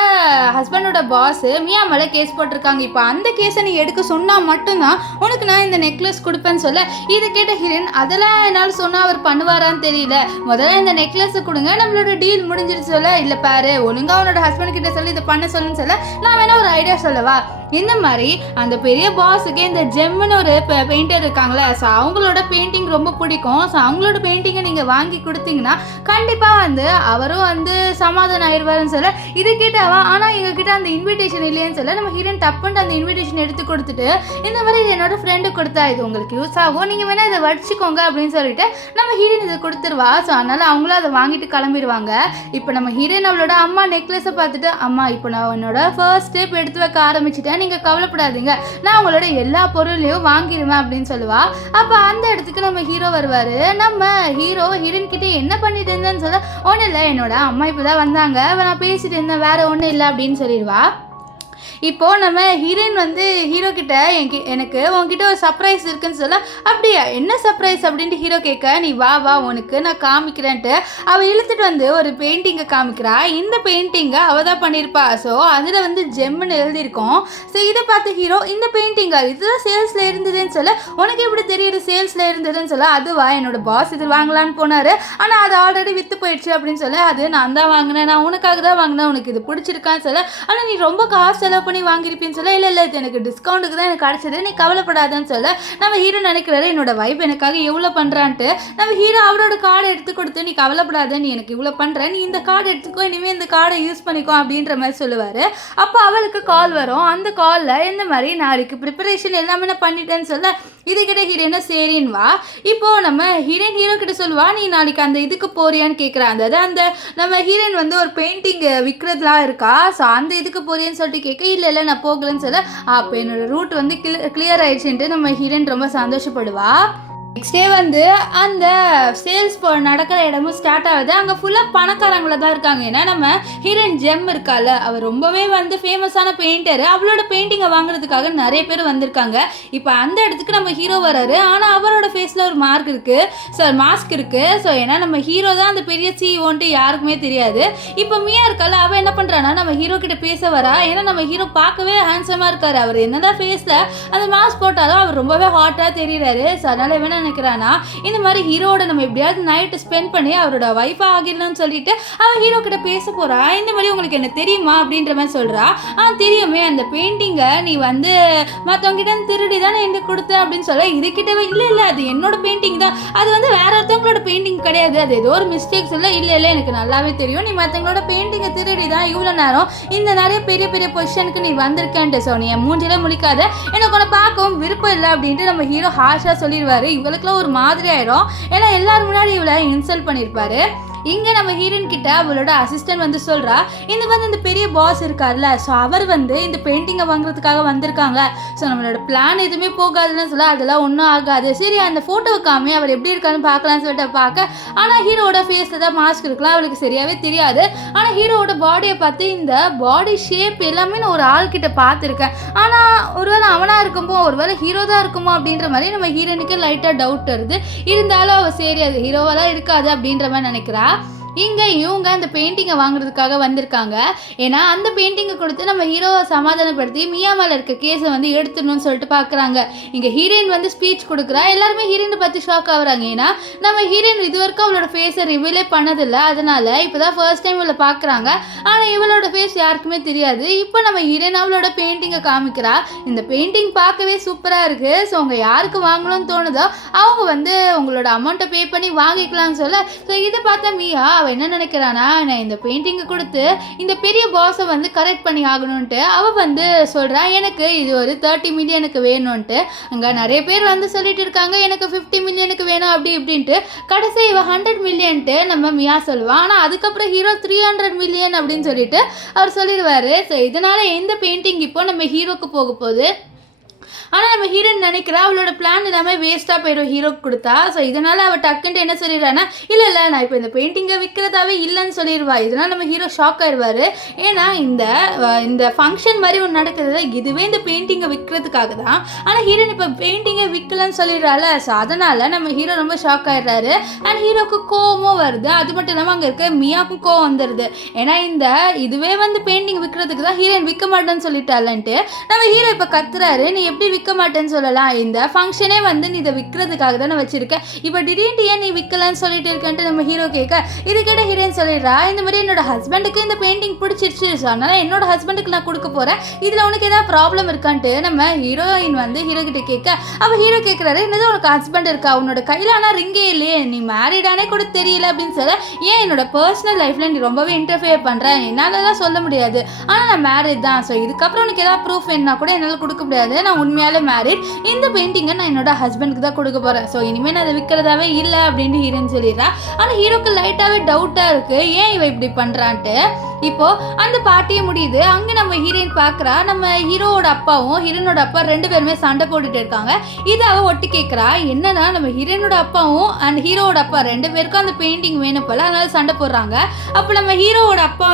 ஹஸ்பண்டோட பாஸ் மியா மேலே கேஸ் போட்டிருக்காங்க. இப்போ அந்த கேஸை நீ எடுக்க சொன்னால் மட்டும்தான் உனக்கு நான் இந்த நெக்லஸ் கொடுப்பேன்னு சொல்ல, இதை கேட்ட ஹீரோயின் அதெல்லாம் என்னால் சொன்னால் அவர் பண்ணுவாரான்னு தெரியல, முதல்ல இந்த நெக்லஸை கொடுங்க, நம்மளோட டீல் முடிஞ்சிருச்சு சொல்ல, இல்லை பாரு ஒழுங்கா அவனோட ஹஸ்பண்ட் கிட்ட சொல்லி இதை பண்ண சொல்லுன்னு சொல்ல, நான் வேணா ஒரு ஐடியா சொல்லவா. இந்த மாதிரி அந்த பெரிய பாஸுக்கு இந்த ஜெம்முன்னு ஒரு பெயிண்டர் இருக்காங்களே, ஸோ அவங்களோட பெயிண்டிங் ரொம்ப பிடிக்கும். ஸோ அவங்களோட பெயிண்டிங்கை நீங்கள் வாங்கி கொடுத்தீங்கன்னா கண்டிப்பாக வந்து அவரும் வந்து சமாதானம் ஆயிடுவாருன்னு சொல்ல, இது கேட்டாவா. ஆனால் எங்ககிட்ட அந்த இன்விடேஷன் இல்லைன்னு சொல்ல, நம்ம ஹீரோயின் டப்புன்ட்டு அந்த இன்விடேஷன் எடுத்து கொடுத்துட்டு, இந்த மாதிரி என்னோட ஃப்ரெண்டு கொடுத்தா இது உங்களுக்கு யூஸ் ஆகும், நீங்கள் வேணால் இதை வச்சுக்கோங்க அப்படின்னு சொல்லிட்டு நம்ம ஹீரோயின் இதை கொடுத்துருவா. ஸோ அதனால் அவங்களும் அதை வாங்கிட்டு கிளம்பிடுவாங்க. இப்போ நம்ம ஹீரோயின் அவளோட அம்மா நெக்லஸை பார்த்துட்டு, அம்மா இப்போ நான் என்னோட ஃபர்ஸ்ட் ஸ்டெப் எடுத்து வைக்க ஆரம்பிச்சிட்டேன், நீங்கள் கவலைப்படாதீங்க, நான் உங்களோட எல்லா பொருளையும் வாங்கிடுவேன் அப்படின்னு சொல்லுவா. அப்போ அந்த இடத்துக்கு நம்ம ஹீரோ வருவார். நம்ம ஹீரோ ஹீரோயின் கிட்டே என்ன பண்ணிட்டு இருந்தேன்னு சொல்ல, ஒன்றும் இல்லை, என்னோட அம்மா இப்போ தான் வந்தாங்க, நான் பேசிட்டு இருந்தேன், வேற ஒன்றும் இல்லை அப்படின்னு சொல்லிடுவா. இப்போது நம்ம ஹீரோயின் வந்து ஹீரோ கிட்ட எனக்கு உங்ககிட்ட ஒரு சர்ப்ரைஸ் இருக்குன்னு சொல்ல, அப்படியா என்ன சர்ப்ரைஸ் அப்படின்ட்டு ஹீரோ கேட்க, நீ வா வா உனக்கு நான் காமிக்கிறேன்ட்டு அவள் இழுத்துட்டு வந்து ஒரு பெயிண்டிங்கை காமிக்கிறா. இந்த பெயிண்டிங்கை அவள் தான் பண்ணியிருப்பா. ஸோ அதில் வந்து ஜெம்முன்னு எழுதியிருக்கோம். ஸோ இதை பார்த்து ஹீரோ, இந்த பெயிண்டிங்கா இதுதான் சேல்ஸில் இருந்ததுன்னு சொல்ல, உனக்கு எப்படி தெரியுது சேல்ஸில் இருந்ததுன்னு சொல்ல, அதுவா என்னோட பாஸ் இது வாங்கலான்னு போனார், ஆனால் அது ஆல்ரெடி விற்று போயிடுச்சு அப்படின்னு சொல்ல, அது நான் தான் வாங்கினேன், நான் உனக்காக தான் வாங்கினேன், உனக்கு இது பிடிச்சிருக்கான்னு சொல்ல, ஆனால் நீ ரொம்ப காசு செலவு பண்ணி வாங்கியிருப்பேன்னு சொல்ல, இல்லை இது எனக்கு டிஸ்கவுண்ட்டுக்கு தான் எனக்கு கிடச்சது, நீ கவலைப்படாதன்னு சொல்ல, நம்ம ஹீரோ நினைக்கிறாரு என்னோட வைஃப் எனக்காக எவ்வளோ பண்ணுறான்ட்டு. நம்ம ஹீரோ அவரோட கார்டை எடுத்து கொடுத்து, நீ கவலைப்படாத, நீ எனக்கு இவ்வளோ பண்ணுற, நீ இந்த கார்டு எடுத்துக்கோ, இனிமேல் இந்த கார்டை யூஸ் பண்ணிக்கோ அப்படின்ற மாதிரி சொல்லுவார். அப்போ அவளுக்கு கால் வரும். அந்த காலில் இந்த மாதிரி நாளைக்கு ப்ரிப்பரேஷன் எல்லாமே நான் பண்ணிட்டேன்னு சொல்ல, இதுக்கிட்ட ஹீரோயினா சரின்னு வா. இப்போது நம்ம ஹீரோ கிட்ட சொல்லுவா, நீ நாளைக்கு அந்த இதுக்கு போறியான்னு கேட்குறான். அதாவது அந்த நம்ம ஹீரோயின் வந்து ஒரு பெயிண்டிங் விற்கிறதுலாம் இருக்கா, ஸோ அந்த இதுக்கு போறியான்னு சொல்லிட்டு கேட்க, இல்லை நான் போகலன்னு சொல்ல, அப்போ என்னோட ரூட் வந்து கிளியர் ஆயிடுச்சுன்ட்டு நம்ம ஹீரோயின் ரொம்ப சந்தோஷப்படுவா. நெக்ஸ்ட் டே வந்து அந்த சேல்ஸ் நடக்கிற இடமும் ஸ்டார்ட் ஆகுது. அங்கே ஃபுல்லாக பணக்காரங்கள தான் இருக்காங்க. ஏன்னா நம்ம ஹீரோயின் ஜெம் இருக்கால, அவர் ரொம்பவே வந்து ஃபேமஸான பெயிண்டர், அவளோட பெயிண்டிங்கை வாங்குறதுக்காக நிறைய பேர் வந்திருக்காங்க. இப்போ அந்த இடத்துக்கு நம்ம ஹீரோ வராரு. ஆனால் அவரோட ஃபேஸில் ஒரு மாஸ்க் இருக்குது. ஸோ ஏன்னா நம்ம ஹீரோ தான் அந்த பெரிய சிஓன்ட்டு யாருக்குமே தெரியாது. இப்போ மியா இருக்கால, அவள் என்ன பண்ணுறான்னா நம்ம ஹீரோ கிட்ட பேச வரா. ஏன்னா நம்ம ஹீரோ பார்க்கவே ஹேண்ட்ஸமாக இருக்காரு. அவர் என்னதான் ஃபேஸில் அந்த மாஸ்க் போட்டாலும் அவர் ரொம்பவே ஹாட்டாக தெரியுறாரு. ஸோ அதனால் வேணா நினைக்கிறானா, இந்த மாதிரி ஹீரோட நம்ம எப்படியாவது நைட்டு ஸ்பெண்ட் பண்ணி அவரோட வைஃபா ஆகிடலாம்னு சொல்லிட்டு அவன் ஹீரோ கிட்ட பேச போறா. இந்த மாதிரி உங்களுக்கு என்ன தெரியுமா அப்படின்ற மாதிரி சொல்றா. தெரியுமே, அந்த பெயிண்டிங்கை நீ வந்து மற்றவங்க கிட்ட திருடி தானே எனக்கு கொடுத்த அப்படின்னு சொல்ல, இதுக்கிட்டவே இல்லை அது என்னோட பெயிண்டிங் தான், அது வந்து வேற ஒருத்தவங்களோட பெயிண்டிங் கிடையாது, அது ஏதோ ஒரு மிஸ்டேக் சொல்ல, இல்லை எனக்கு நல்லாவே தெரியும், நீ மற்றவங்களோட பெயிண்டிங்கை திருடி தான் இவ்வளோ நேரம் இந்த நிறைய பெரிய பெரிய பொசிஷனுக்கு நீ வந்திருக்கேன்ட்டு. ஸோ நீ என் மூஞ்சிலே முழிக்காத, எனக்கு உன்னை பார்க்கவும் விருப்பம் இல்லை அப்படின்ட்டு நம்ம ஹீரோ ஹாஷாக சொல்லிடுவாரு. இவளுக்குலாம் ஒரு மாதிரி ஆயிரும். ஏன்னா எல்லாரும் முன்னாடி இவளை இன்சல்ட் பண்ணியிருப்பாரு. இங்கே நம்ம ஹீரோயின் கிட்ட அவளோட அசிஸ்டன்ட் வந்து சொல்கிறா, இந்த வந்து இந்த பெரிய பாஸ் இருக்கார்ல, ஸோ அவர் வந்து இந்த பெயிண்டிங்கை வாங்குறதுக்காக வந்திருக்காங்க, ஸோ நம்மளோட பிளான் எதுவுமே போகாதுன்னு சொல்ல, அதெல்லாம் ஒன்றும் ஆகாது, சரி அந்த ஃபோட்டோவை காமி அவர் எப்படி இருக்கான்னு பார்க்கலான்னு சொல்லிட்டு பார்க்க, ஆனால் ஹீரோட ஃபேஸில் தான் மாஸ்க் இருக்கலாம், அவளுக்கு சரியாகவே தெரியாது. ஆனால் ஹீரோவோட பாடியை பார்த்து இந்த பாடி ஷேப் எல்லாமே நான் ஒரு ஆள்கிட்ட பார்த்துருக்கேன், ஆனால் ஒருவேளை அவனாக இருக்கும்போ ஒருவேளை ஹீரோ தான் இருக்குமோ அப்படின்ற மாதிரி நம்ம ஹீரோனுக்கு லைட்டாக டவுட் வருது. இருந்தாலும் அவள் சரி அது ஹீரோவெல்லாம் இருக்காது அப்படின்ற மாதிரி நினைக்கிறா. இங்கே இவங்க அந்த பெயிண்டிங்கை வாங்குறதுக்காக வந்திருக்காங்க. ஏன்னா அந்த பெயிண்டிங்கை கொடுத்து நம்ம ஹீரோவை சமாதானப்படுத்தி மியா மேலே இருக்க கேஸை வந்து எடுத்துடணும்னு சொல்லிட்டு பார்க்குறாங்க. இங்கே ஹீரோயின் வந்து ஸ்பீச் கொடுக்குறா. எல்லாருமே ஹீரோயினை பற்றி ஷாக் ஆகுறாங்க. ஏன்னா நம்ம ஹீரோயின் இது வரைக்கும் அவளோட ஃபேஸை ரிவீலே பண்ணதில்லை, அதனால இப்போ தான் ஃபர்ஸ்ட் டைம் இவளை பார்க்குறாங்க. ஆனால் இவளோட ஃபேஸ் யாருக்குமே தெரியாது. இப்போ நம்ம ஹீரோயின் அவளோட பெயிண்டிங்கை காமிக்கிறா. இந்த பெயிண்டிங் பார்க்கவே சூப்பராக இருக்குது, ஸோ அவங்க யாருக்கு வாங்கணும்னு தோணுதோ அவங்க வந்து உங்களோட அமௌண்ட்டை பே பண்ணி வாங்கிக்கலாம்னு சொல்ல, ஸோ இதை பார்த்தா மியா அவள் என்ன நினைக்கிறானா, நான் இந்த பெயிண்டிங்கை கொடுத்து இந்த பெரிய பாஸை வந்து கரெக்ட் பண்ணி ஆகணும்ன்ட்டு அவள் வந்து சொல்கிறா, எனக்கு இது ஒரு 30 மில்லியனுக்கு வேணும்ன்ட்டு. அங்கே நிறைய பேர் வந்து சொல்லிட்டு இருக்காங்க எனக்கு 50 மில்லியனுக்கு வேணும் அப்படி இப்படின்ட்டு. கடைசி இவ 100 மில்லியன்ட்டு நம்ம மியா சொல்லுவாள். ஆனால் அதுக்கப்புறம் ஹீரோ 300 மில்லியன் அப்படின்னு சொல்லிட்டு அவர் சொல்லிடுவார். ஸோ இதனால் எந்த பெயிண்டிங் இப்போ நம்ம ஹீரோக்கு போக போகுது. ஆனால் நம்ம ஹீரோயின் நினைக்கிறா அவளோட பிளான் எல்லாமே வேஸ்ட்டாக போயிடும் ஹீரோக்கு கொடுத்தா. ஸோ இதனால் அவள் டக்குன்ட்டு என்ன சொல்லிடுறான்னா, இல்லை நான் இப்போ இந்த பெயிண்டிங்கை விற்கிறதாவே இல்லைன்னு சொல்லிடுவா. இதனால் நம்ம ஹீரோ ஷாக் ஆயிடுவார். ஏன்னா இந்த ஃபங்க்ஷன் மாதிரி ஒன்று நடக்கிறது இதுவே இந்த பெயிண்டிங்கை விற்கிறதுக்காக தான். ஆனால் ஹீரோயின் இப்போ பெயிண்டிங்கை விற்கலன்னு சொல்லிடுறாள். ஸோ அதனால் நம்ம ஹீரோ ரொம்ப ஷாக் ஆயிடுறாரு. அண்ட் ஹீரோக்கு கோவமும் வருது. அது மட்டும் இல்லாமல் அங்கே இருக்க மியாவுக்கும் கோவம் வந்துடுது. ஏன்னா இதுவே பெயிண்டிங் விற்கிறதுக்கு தான் ஹீரோயின் விற்க மாட்டேன்னு சொல்லிட்டாலன்ட்டு நம்ம ஹீரோ இப்போ கத்துறாரு. நீ எப்படி விற்க மாட்டேன்னு சொல்லலாம், இந்த ஃபங்க்ஷனே நீ இதை விற்கிறதுக்காக தானே வச்சிருக்க, இப்போ திடீர்னு ஏன் நீ விற்கலன்னு சொல்லிட்டு இருக்கன்ட்டு நம்ம ஹீரோ கேட்க, இது கேட்ட ஹீரோயின் சொல்லிடுறா, இந்த மாதிரி என்னோட ஹஸ்பண்டுக்கு இந்த பெயிண்டிங் பிடிச்சிருச்சு, அதனால என்னோட ஹஸ்பண்டுக்கு நான் கொடுக்க போறேன், இதுல உனக்கு ஏதாவது ப்ராப்ளம் இருக்கான்ட்டு நம்ம ஹீரோயின் ஹீரோ கிட்ட கேட்க, அப்ப ஹீரோ கேட்கிறாரு, என்னது உனக்கு ஹஸ்பண்ட் இருக்கா, உன்னோட கையில ஆனா ரிங்கே இல்லையே, நீ மேரிடானே கூட தெரியல அப்படின்னு சொல்ல, ஏன் என்னோட பர்சனல் லைஃப்ல நீ ரொம்பவே இன்டர்ஃபியர் பண்ற, என்னாலலாம் சொல்ல முடியாது, ஆனா நான் மேரிட் தான், ஸோ இதுக்கப்புறம் உனக்கு ஏதாவது ப்ரூஃப் என்ன கூட என்னால் கொடுக்க முடியாது, நான் உண்மையாலே மேரிட், இந்த பெயிண்டிங்கை நான் என்னோட ஹஸ்பண்டுக்கு தான் கொடுக்க போறேன், ஸோ இனிமேல் நான் அதை விற்கிறதாவே இல்லை அப்படின்னு ஹீரோன்னு சொல்லிடுறா. ஆனால் ஹீரோக்கு லைட்டாகவே டவுட்டாக இருக்கு, ஏன் இவ இப்படி பண்ணுறான்ட்டு. இப்போ அந்த பார்ட்டியே முடியுது. அங்கே நம்ம ஹீரோயின் பார்க்குறா, நம்ம ஹீரோவோட அப்பாவும் ஹீரோனோட அப்பா 2 பேருமே சண்டை போட்டுட்டு இருக்காங்க. இதை அவள் ஒட்டி கேட்குறா, என்னன்னா நம்ம ஹீரோனோட அப்பாவும் அண்ட் ஹீரோவோட அப்பா 2 பேருக்கும் அந்த பெயிண்டிங் வேணும் போல, அதனால சண்டை போடுறாங்க. அப்போ நம்ம ஹீரோவோட அப்பா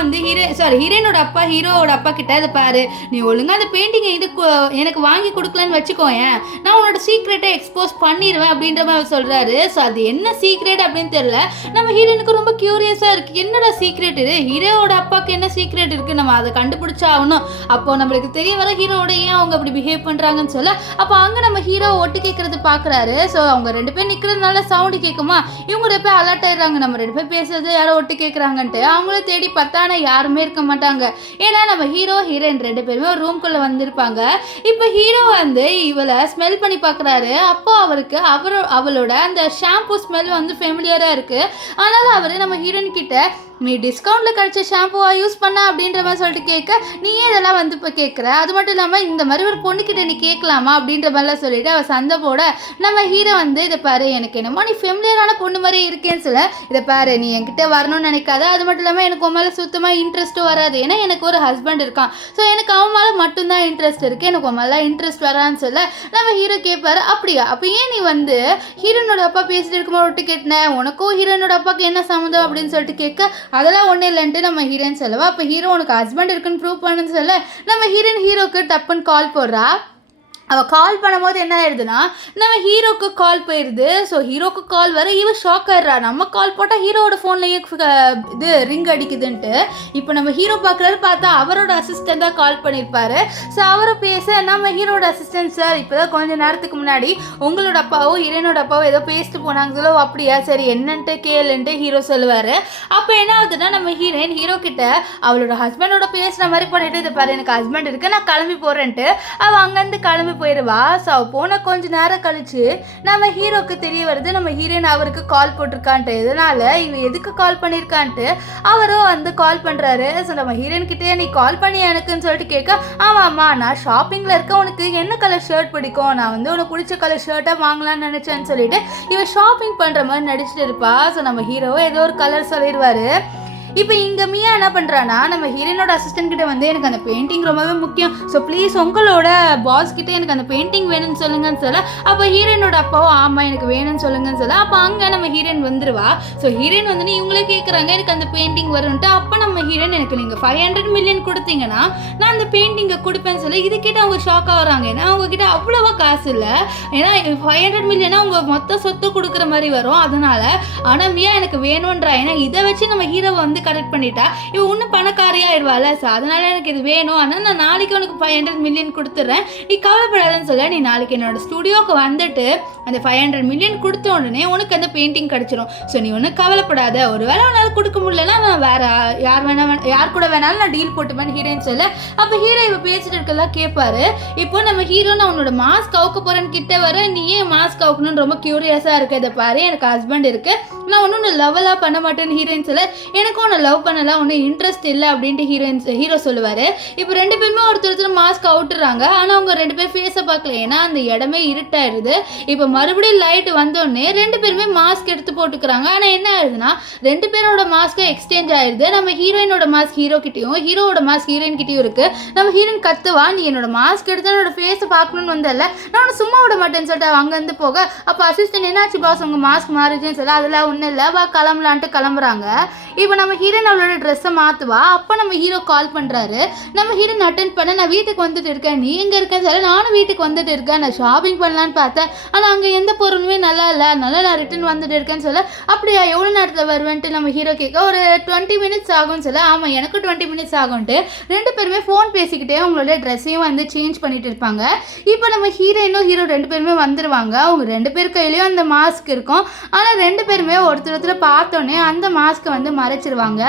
ஹீரோனோட அப்பா ஹீரோவோட அப்பா கிட்ட, இதை பாரு, நீ ஒழுங்காக அந்த பெயிண்டிங்கை எனக்கு வாங்கி கொடுக்கலன்னு வச்சுக்கோயேன், நான் உன்னோட சீக்ரெட்டை எக்ஸ்போஸ் பண்ணிடுவேன் அப்படின்ற மாதிரி சொல்கிறாரு. ஸோ அது என்ன சீக்ரெட் அப்படின்னு தெரியல. நம்ம ஹீரோனுக்கு ரொம்ப க்யூரியஸாக இருக்குது, என்னடா சீக்ரெட் இது, ஹீரோவோட அப்பா என்ன சீக்ரெட் இருக்கு, நம்ம அதை கண்டுபிடிச்சா ஆகணும், அப்போ நம்மளுக்கு தெரிய வர ஹீரோட ஏன் அவங்க அப்படி பிஹேவ் பண்றாங்கன்னு சொல்ல, அப்போ அங்க நம்ம ஹீரோ ஒட்டு கேட்கறது பாக்குறாரு. ஸோ அவங்க 2 பேர் நிக்கிறதுனால சவுண்டு கேட்குமா, இவங்க போய் அலர்ட் ஆயிடுறாங்க, நம்ம 2 பேர் பேசுறது யாரோ ஒட்டு கேட்கறாங்கன்ட்டு. அவங்கள தேடி பார்த்தானா யாருமே இருக்க மாட்டாங்க. ஏன்னா நம்ம ஹீரோ ஹீரோயின் 2 பேருமே ஒரு ரூம்குள்ள வந்திருப்பாங்க. இப்போ ஹீரோ இவளை ஸ்மெல் பண்ணி பாக்குறாரு. அப்போ அவருக்கு அவளோட அந்த ஷாம்பு ஸ்மெல் ஃபெமிலியரா இருக்கு. அதனால அவரு நம்ம ஹீரோயின் கிட்ட, நீ டிஸ்கவுண்ட்ல கிடைச்ச ஷாம்புவா யூஸ் பண்ண அப்படின்ற மாதிரி சொல்லிட்டு கேட்க, நீ இதெல்லாம் இப்போ கேட்குற, அது மட்டும் இல்லாமல் இந்த மாதிரி ஒரு பொண்ணுக்கிட்ட நீ கேட்கலாமா அப்படின்ற மாதிரிலாம் சொல்லிட்டு அவள் சண்டை போட, நம்ம ஹீரோ இதை பாரு, எனக்கு என்னமோ நீ ஃபெமிலியரான பொண்ணு மாதிரி இருக்கேன்னு சொல்ல, இதை பாரு, நீ என்கிட்ட வரணும்னு நினைக்காத, அது மட்டும் இல்லாமல் எனக்கு உன் மேலே சுத்தமாக இன்ட்ரெஸ்ட்டும் வராது, ஏன்னா எனக்கு ஒரு ஹஸ்பண்ட் இருக்கான், ஸோ எனக்கு அவன் மேலே மட்டும்தான் இன்ட்ரெஸ்ட் இருக்குது, எனக்கு உன் மேலே இன்ட்ரெஸ்ட் வரான்னு சொல்ல, நம்ம ஹீரோ கேட்பாரு, அப்படியா, அப்போ ஏன் நீ ஹீரோனோட அப்பா பேசிட்டு இருக்கும்போது விட்டு கேட்டின, உனக்கும் ஹீரோனோட அப்பாவுக்கு என்ன சம்மந்தம் அப்படின்னு சொல்லிட்டு கேட்க, அதெல்லாம் ஒன்றும் இல்லைன்ட்டு நம்ம ஹீரோயின் சொல்லவா, அப்போ ஹீரோ உனக்கு ஹஸ்பண்ட் இருக்குன்னு ப்ரூவ் பண்ணுன்னு சொல்ல, நம்ம ஹீரோக்கு டப்புன்னு கால் போடுறா. அவள் கால் பண்ணும்போது என்ன ஆயிடுதுன்னா, நம்ம ஹீரோக்கு கால் போயிடுது. ஸோ ஹீரோக்கு கால் வர இவன் ஷாக் ஆயிடுறா, நம்ம கால் போட்டால் ஹீரோவோட ஃபோன்லேயே இது ரிங் அடிக்குதுன்ட்டு. இப்போ நம்ம ஹீரோ பார்க்குறாரு, பார்த்தா அவரோட அசிஸ்டன்ட் தான் கால் பண்ணியிருப்பாரு. ஸோ அவரை பேச, நம்ம ஹீரோட அசிஸ்டன்ட், சார் இப்போ தான் கொஞ்சம் நேரத்துக்கு முன்னாடி உங்களோட அப்பாவும் ஹீரோனோட அப்பாவும் ஏதோ பேசிட்டு போனாங்க சொல்ல, அப்படியா, சரி என்னன்ட்டு கேளுன்ட்டு ஹீரோ சொல்லுவார். அப்போ என்ன ஆகுதுன்னா, நம்ம ஹீரோயின் ஹீரோ கிட்ட அவளோட ஹஸ்பண்டோட பேசுகிற மாதிரி பண்ணிட்டு, இதை பாரு, எனக்கு ஹஸ்பண்ட் இருக்கு, நான் கிளம்பி போகிறேன்ட்டு அவள் அங்கேருந்து கிளம்பி போயிடுவா. ஸோ போன கொஞ்ச நேரம் கழிச்சு நம்ம ஹீரோக்கு தெரிய வருது, நம்ம ஹீரோயின் அவருக்கு கால் போட்டிருக்கான்ட்டு. இதனால இவ எதுக்கு கால் பண்ணியிருக்கான்ட்டு அவரும் கால் பண்ணுறாரு. ஸோ நம்ம ஹீரோயின் கிட்டே, நீ கால் பண்ணி எனக்குன்னு சொல்லிட்டு கேட்க, ஆமாம்மா நான் ஷாப்பிங்கில் இருக்க, உனக்கு என்ன கலர் ஷர்ட் பிடிக்கும், நான் உனக்கு பிடிச்ச கலர் ஷர்ட்டாக வாங்கலாம்னு நினச்சேன்னு சொல்லிட்டு இவன் ஷாப்பிங் பண்ணுற மாதிரி நடிச்சுட்டு இருப்பா. ஸோ நம்ம ஹீரோவை ஏதோ ஒரு கலர் சொல்லிடுவாரு. இப்போ இங்கே மியா என்ன பண்ணுறான்னா, நம்ம ஹீரோனோட அசிஸ்டன்ட் கிட்ட எனக்கு அந்த பெயிண்டிங் ரொம்பவே முக்கியம், ஸோ ப்ளீஸ் உங்களோட பாஸ் கிட்டே எனக்கு அந்த பெயிண்டிங் வேணும்னு சொல்லுங்கன்னு சொல்ல, அப்போ ஹீரோனோட அப்பாவும் ஆமாம் எனக்கு வேணும்னு சொல்லுங்கன்னு சொல்ல, அப்போ அங்கே நம்ம ஹீரோயின் வந்துடுவா. ஸோ ஹீரோயின் இவங்களே கேட்குறாங்க எனக்கு அந்த பெயிண்டிங் வரும்ன்ட்டு. அப்போ நம்ம ஹீரோயின், எனக்கு நீங்கள் 500 மில்லியன் கொடுத்தீங்கன்னா நான் அந்த பெயிண்டிங்கை கொடுப்பேன்னு சொல்லி, இது கிட்ட அவங்க ஷாக்காக வராங்க. ஏன்னா அவங்க கிட்ட அவ்வளோவா காசு இல்லை, ஏன்னா 500 மில்லியனா அவங்க மொத்த சொத்து கொடுக்குற மாதிரி வரும், அதனால. ஆனால் மியா எனக்கு வேணும்ன்றா, ஏன்னா இதை வச்சு நம்ம ஹீரோவை கரெக்ட் பண்ணிட்டா இவன் இன்னும் பணக்காரியா ஆயிடுவாள். ஸோ அதனால எனக்கு இது வேணும், ஆனால் நான் நாளைக்கு உனக்கு 500 மில்லியன் கொடுத்துட்றேன், நீ கவலைப்படாதன்னு சொல்ல, நீ நாளைக்கு என்னோட ஸ்டுடியோக்கு வந்துட்டு அந்த 500 மில்லியன் கொடுத்த உடனே உனக்கு அந்த பெயிண்டிங் கிடச்சிரும். ஸோ நீ ஒன்றும் கவலைப்படாத, ஒரு வேளை உன்னால் கொடுக்க முடியலன்னா நான் வேற யார் கூட வேணாலும் நான் டீல் போட்டுப்பேன் ஹீரோன்னு சொல்ல, அப்போ ஹீரோ இவ பேசிட்டு இருக்கலாம் கேட்பாரு. இப்போ நம்ம ஹீரோ, நான் உன்னோட மாஸ்க் அவுக்க போறேன்னு கிட்ட வர, நீ ஏன் மாஸ்க் அவுக்கணும்னு ரொம்ப கியூரியஸா இருக்கு, இதை பாரு எனக்கு ஹஸ்பண்ட் இருக்கு, நான் ஒன்றும் லவ்வெல்லாம் பண்ண மாட்டேன்னு ஹீரோயின் சொல்ல, எனக்கும் ஒன்று லவ் பண்ணலாம் ஒன்றும் இன்ட்ரெஸ்ட் இல்லை அப்படின்ட்டு ஹீரோ சொல்லுவார். இப்போ 2 பேருமே ஒருத்தர் மாஸ்க் அவுட்டுறாங்க. ஆனால் அவங்க 2 பேர் ஃபேஸை பார்க்கல, ஏன்னா அந்த இடமே இருட்டாயிருது. இப்போ மறுபடியும் லைட் வந்தோடனே 2 பேருமே மாஸ்க் எடுத்து போட்டுக்கிறாங்க. ஆனால் என்ன ஆயிடுதுன்னா 2 பேரோட மாஸ்க்கும் எக்ஸ்சேஞ்ச் ஆயிடுது. நம்ம ஹீரோயினோட மாஸ்க் ஹீரோக்கிட்டையும் ஹீரோவோட மாஸ்க் ஹீரோயின் கிட்டையும் இருக்குது. நம்ம ஹீரோயின் கத்துவா, நீ என்னோட மாஸ்க் எடுத்து என்னோட ஃபேஸை பார்க்கணுன்னு வந்தல, நான் சும்மா விட மாட்டேன்னு சொல்லிட்டு அங்கேருந்து போக, அப்போ அசிஸ்டன்ட் என்னாச்சு பாஸ் உங்கள் மாஸ்க் மாறிச்சுன்னு சொல்ல, அதெல்லாம் ஒன்றும் இல்லை வா கிளம்பலான்ட்டு கிளம்புறாங்க. இப்போ நம்ம ஹீரோயின் அவளோட ட்ரெஸ்ஸை மாற்றுவா. அப்போ நம்ம ஹீரோ கால் பண்ணுறாரு. நம்ம ஹீரோயின் அட்டென்ட் பண்ண, நான் வீட்டுக்கு வந்துட்டு இருக்கேன், நீ எங்கே இருக்கேன்னு சொல்ல, நானும் வீட்டுக்கு வந்துட்டு இருக்கேன், நான் ஷாப்பிங் பண்ணலான்னு பார்த்தேன், ஆனால் அங்கே எந்த பொருளுமே நல்லா இல்லை, அதனால நான் ரிட்டன் வந்துட்டு இருக்கேன்னு சொல்ல, அப்படியா எவ்வளோ நேரத்தில் வருவேன்ட்டு நம்ம ஹீரோ கேட்க, ஒரு 20 மினிட்ஸ் ஆகும்னு சொல்ல, ஆமாம் எனக்கும் 20 மினிட்ஸ் ஆகும்ட்டு 2 பேருமே ஃபோன் பேசிக்கிட்டே அவங்களோட ட்ரெஸ்ஸையும் வந்து சேஞ்ச் பண்ணிட்டு இருப்பாங்க. இப்போ நம்ம ஹீரோயினும் ஹீரோ 2 பேருமே வந்துடுவாங்க. அவங்க 2 பேர் கையிலையும் அந்த மாஸ்க் இருக்கும். ஆனால் 2 பேருமே ஒருத்தர் பார்த்தோன்னே அந்த மாஸ்க்கை வந்து மறைச்சிருவாங்க.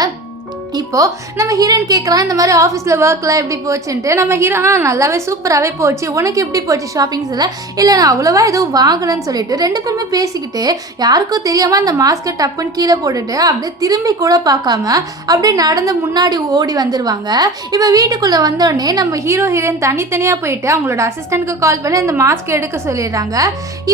இப்போது நம்ம ஹீரோயின் கேட்குறான், இந்த மாதிரி ஆஃபீஸில் ஒர்க்லாம் எப்படி போச்சுன்ட்டு. நம்ம ஹீரோ நல்லாவே சூப்பராகவே போச்சு, உனக்கு எப்படி போச்சு ஷாப்பிங்ஸில், இல்லை நான் அவ்வளோவா எதுவும் வாங்கலன்னு சொல்லிட்டு 2 பேருமே பேசிக்கிட்டு யாருக்கும் தெரியாமல் அந்த மாஸ்க்கை டப்புன்னு கீழே போட்டுட்டு அப்படியே திரும்பி கூட பார்க்காம அப்படியே நடந்து முன்னாடி ஓடி வந்துடுவாங்க. இப்போ வீட்டுக்குள்ளே வந்தோடனே நம்ம ஹீரோயின் தனித்தனியாக போயிட்டு அவங்களோட அசிஸ்டண்ட்டுக்கு கால் பண்ணி அந்த மாஸ்க் எடுக்க சொல்லிடுறாங்க.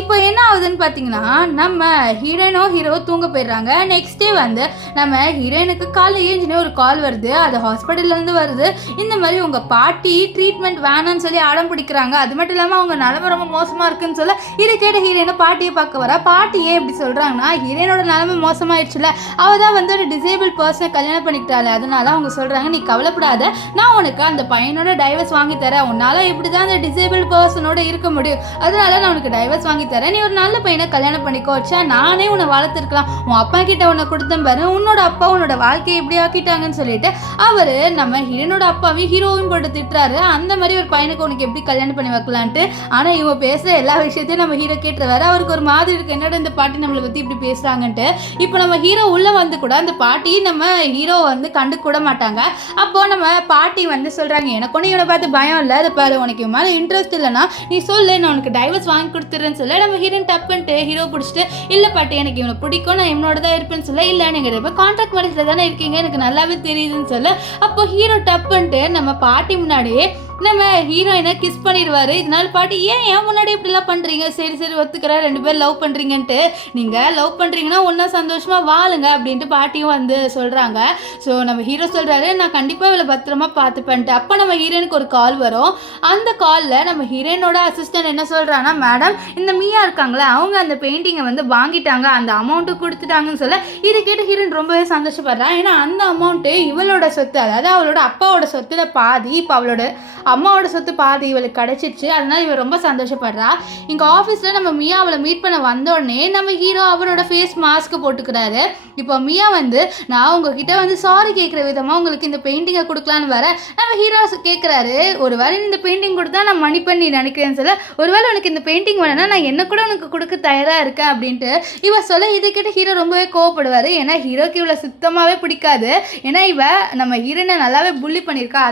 இப்போ என்ன ஆகுதுன்னு பார்த்தீங்கன்னா நம்ம ஹீரோ தூங்க போயிடுறாங்க. நெக்ஸ்ட் டே வந்து நம்ம ஹீரோயினுக்கு காலையில் ஏஞ்சினே ஒரு கால் வருது. அது ஹாஸ்பிட்டல்லேருந்து வருது. இந்த மாதிரி உங்கள் பாட்டி ட்ரீட்மெண்ட் வேணான்னு சொல்லி அடம் பிடிக்கிறாங்க, அது மட்டும் இல்லாமல் அவங்க நிலமை ரொம்ப மோசமாக இருக்குன்னு சொல்ல, இதை கேட்ட ஹீரோயினை பாட்டியை பார்க்க வர. பாட்டி ஏன் இப்படி சொல்கிறாங்கன்னா, ஹீரோயினோட நிலமை மோசமாயிடுச்சுல, அவள் தான் வந்து ஒரு டிசேபிள் பர்சனை கல்யாணம் பண்ணிக்கிட்டாள், அதனால அவங்க சொல்கிறாங்க நீ கவலைப்படாத, நான் உனக்கு அந்த பையனோட டைவர்ஸ் வாங்கி தரேன், உன்னால் இப்படி தான் அந்த டிசேபிள் பர்சனோட இருக்க முடியும், அதனால நான் உனக்கு டைவர்ஸ் வாங்கி தரேன், நீ ஒரு நல்ல பையனை கல்யாணம் பண்ணிக்கோ, வச்சா நானே உன்னை வளர்த்துருக்கலாம், உன் அப்பா கிட்ட உன்னை கொடுத்தேன் பாரு, உன்னோட அப்பா உன்னோட வாழ்க்கையை இப்படி ஆக்கிட்டாங்கன்னு சொல்லிட்டு அவர் நம்ம ஹீரோனோட அப்பாவையும் ஹீரோவும் போட்டு திட்டுறாரு. அந்த மாதிரி ஒரு பையனுக்கு உனக்கு எப்படி கல்யாணம் பண்ணி வைக்கலான்ட்டு. ஆனால் இவங்க பேசுகிற எல்லா விஷயத்தையும் நம்ம ஹீரோ கேட்டுருவாரு. அவருக்கு ஒரு மாதிரி இருக்கு, என்னோட இந்த பாட்டி நம்மளை பற்றி இப்படி பேசுகிறாங்கன்ட்டு. இப்போ நம்ம ஹீரோ உள்ளே வந்து கூட அந்த பாட்டி நம்ம ஹீரோ வந்து கண்டு கூட மாட்டாங்க. அப்போது நம்ம பாட்டி வந்து சொல்கிறாங்க, எனக்கு ஒன்று இவனை பார்த்து பயம் இல்லை, அதை பாரு உனக்கு இவன் மேலே இன்ட்ரெஸ்ட் இல்லைன்னா நீ சொல்லு, நான் உனக்கு டைவர்ஸ் வாங்கி கொடுத்துறேன்னு சொல்ல, நம்ம ஹீரோயின் டப்புன்ட்டு ஹீரோ பிடிச்சிட்டு, இல்லை பாட்டி எனக்கு இவனை பிடிக்கும், நான் இவனோட தான் இருப்பேன்னு சொல்ல, இல்லை நீங்கள் இப்போ கான்ட்ராக்ட் மேரேஜில் தானே இருக்கீங்க, எனக்கு நல்லாவே தெரியுதுன்னு சொல்ல, அப்போ ஹீரோ டப்புன்ட்டு நம்ம பாட்டி முன்னாடியே நம்ம ஹீரோயினை கிஸ் பண்ணிடுவாரு. இதனால பாட்டி ஏன் முன்னாடி இப்படிலாம் பண்ணுறீங்க, சரி சரி ஒத்துக்கிறேன் 2 பேர் லவ் பண்ணுறீங்கன்ட்டு, நீங்கள் லவ் பண்ணுறீங்கன்னா ஒன்றா சந்தோஷமாக வாழுங்க அப்படின்ட்டு பாட்டியும் வந்து சொல்கிறாங்க. ஸோ நம்ம ஹீரோ சொல்கிறாரு, நான் கண்டிப்பாக இவளை பத்திரமா பார்த்துப்பேன்ட்டு. அப்போ நம்ம ஹீரோயினுக்கு ஒரு கால் வரும். அந்த காலில் நம்ம ஹீரோயினோட அசிஸ்டன்ட் என்ன சொல்கிறாங்கன்னா, மேடம் இந்த மீயா இருக்காங்களே அவங்க அந்த பெயிண்டிங்கை வந்து வாங்கிட்டாங்க, அந்த அமௌண்ட்டு கொடுத்துட்டாங்கன்னு சொல்ல, இதை கேட்டு ஹீரோயின் ரொம்பவே சந்தோஷப்படுறான். ஏன்னா அந்த அமௌண்ட்டு இவளோட சொத்து, அதாவது அவளோட அப்பாவோட சொத்துல பாதி, இப்போ அவளோட அம்மாவோட சொத்து பாதி இவளுக்கு கிடச்சிச்சு, அதனால இவள் ரொம்ப சந்தோஷப்படுறா. இங்கே ஆஃபீஸில் நம்ம மியா அவளை மீட் பண்ண வந்தோடனே நம்ம ஹீரோ அவனோட ஃபேஸ் மாஸ்க்கு போட்டுக்கிறாரு. இப்போ மியா வந்து நான் உங்ககிட்ட வந்து சாரி கேட்குற விதமாக உங்களுக்கு இந்த பெயிண்டிங்கை கொடுக்கலான்னு வர, நம்ம ஹீரோ கேட்குறாரு, ஒரு வேளை இந்த பெயிண்டிங் கொடுத்தா நான் மணி பண்ணி நினைக்கிறேன்னு சொல்ல, ஒருவேளை உனக்கு இந்த பெயிண்டிங் வேணும்னா நான் என்ன கூட உனக்கு கொடுக்க தயாராக இருக்கேன் அப்படின்ட்டு இவ சொல்ல, இதை கேட்டு ஹீரோ ரொம்பவே கோவப்படுவார். ஏன்னா ஹீரோக்கு இவளை சுத்தமாகவே பிடிக்காது. ஏன்னா இவ நம்ம ஹீரோனை நல்லாவே புள்ளி பண்ணியிருக்கா,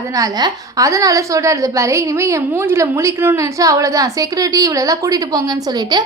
அதனால சொல்கிறாரு, பாரு இனிமேல் என் மூஞ்சில் முழிக்கணும்னு நினச்சா அவ்வளோதான், செக்யூரிட்டி இவளெல்லாம் கூட்டிகிட்டு போங்கன்னு சொல்லிட்டு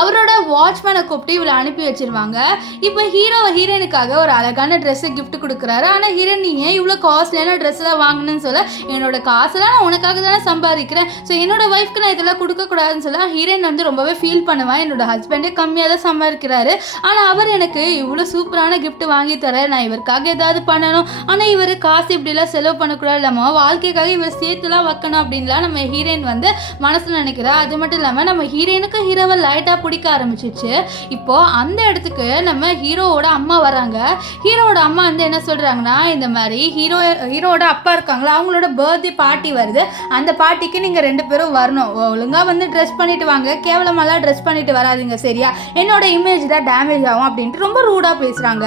அவரோட வாட்ச்மேனை கூப்பிட்டு இவளை அனுப்பி வச்சிருவாங்க. இப்போ ஹீரோயினுக்காக ஒரு அழகான ட்ரெஸ்ஸை கிஃப்ட் கொடுக்குறாரு. ஆனால் ஹீரோயின் நீ ஏன் இவ்வளோ காஸ்ட்லியான ட்ரெஸ் தான் வாங்கணும்னு சொல்ல, என்னோட காசெல்லாம் நான் உனக்காக தானே சம்பாதிக்கிறேன், ஸோ என்னோட ஒய்ஃப்க்கு நான் இதெல்லாம் கொடுக்கக்கூடாதுன்னு சொல்ல, ஹீரோயின் வந்து ரொம்பவே ஃபீல் பண்ணுவேன், என்னோட ஹஸ்பண்டே கம்மியாக தான் சம்பாதிக்கிறாரு, ஆனால் அவர் எனக்கு இவ்வளோ சூப்பரான கிஃப்ட் வாங்கி தரேன், நான் இவருக்காக ஏதாவது பண்ணணும், ஆனால் இவர் காசு இப்படிலாம் செலவு பண்ணக்கூடாது, இல்லாமல் வாழ்க்கைக்காக இவர் சேர்த்துலாம் வைக்கணும் அப்படின்லாம் நம்ம ஹீரோயின் வந்து மனசில் நினைக்கிறா. அது மட்டும் இல்லாமல் நம்ம ஹீரோயினுக்கு ஹீரோவை லைட்டாக பிடிக்க ஆரம்பிச்சிச்சு. இப்போ அந்த இடத்துக்கு நம்ம ஹீரோவோட அம்மா வராங்க. ஹீரோவோட அம்மா வந்து என்ன சொல்றாங்கன்னா, இந்த மாதிரி ஹீரோவோட அப்பா இருக்காங்களா, அவங்களோட பர்த்டே பார்ட்டி வருது, அந்த பார்ட்டிக்கு நீங்க 2 பேரும் வரணும், ஒழுங்கா வந்து ட்ரெஸ் பண்ணிட்டு வாங்க, கேவலமாலாம் ட்ரெஸ் பண்ணிட்டு வராதிங்க சரியா, என்னோட இமேஜ் தான் டேமேஜ் ஆகும் அப்படின்ட்டு ரொம்ப ரூடா பேசுறாங்க.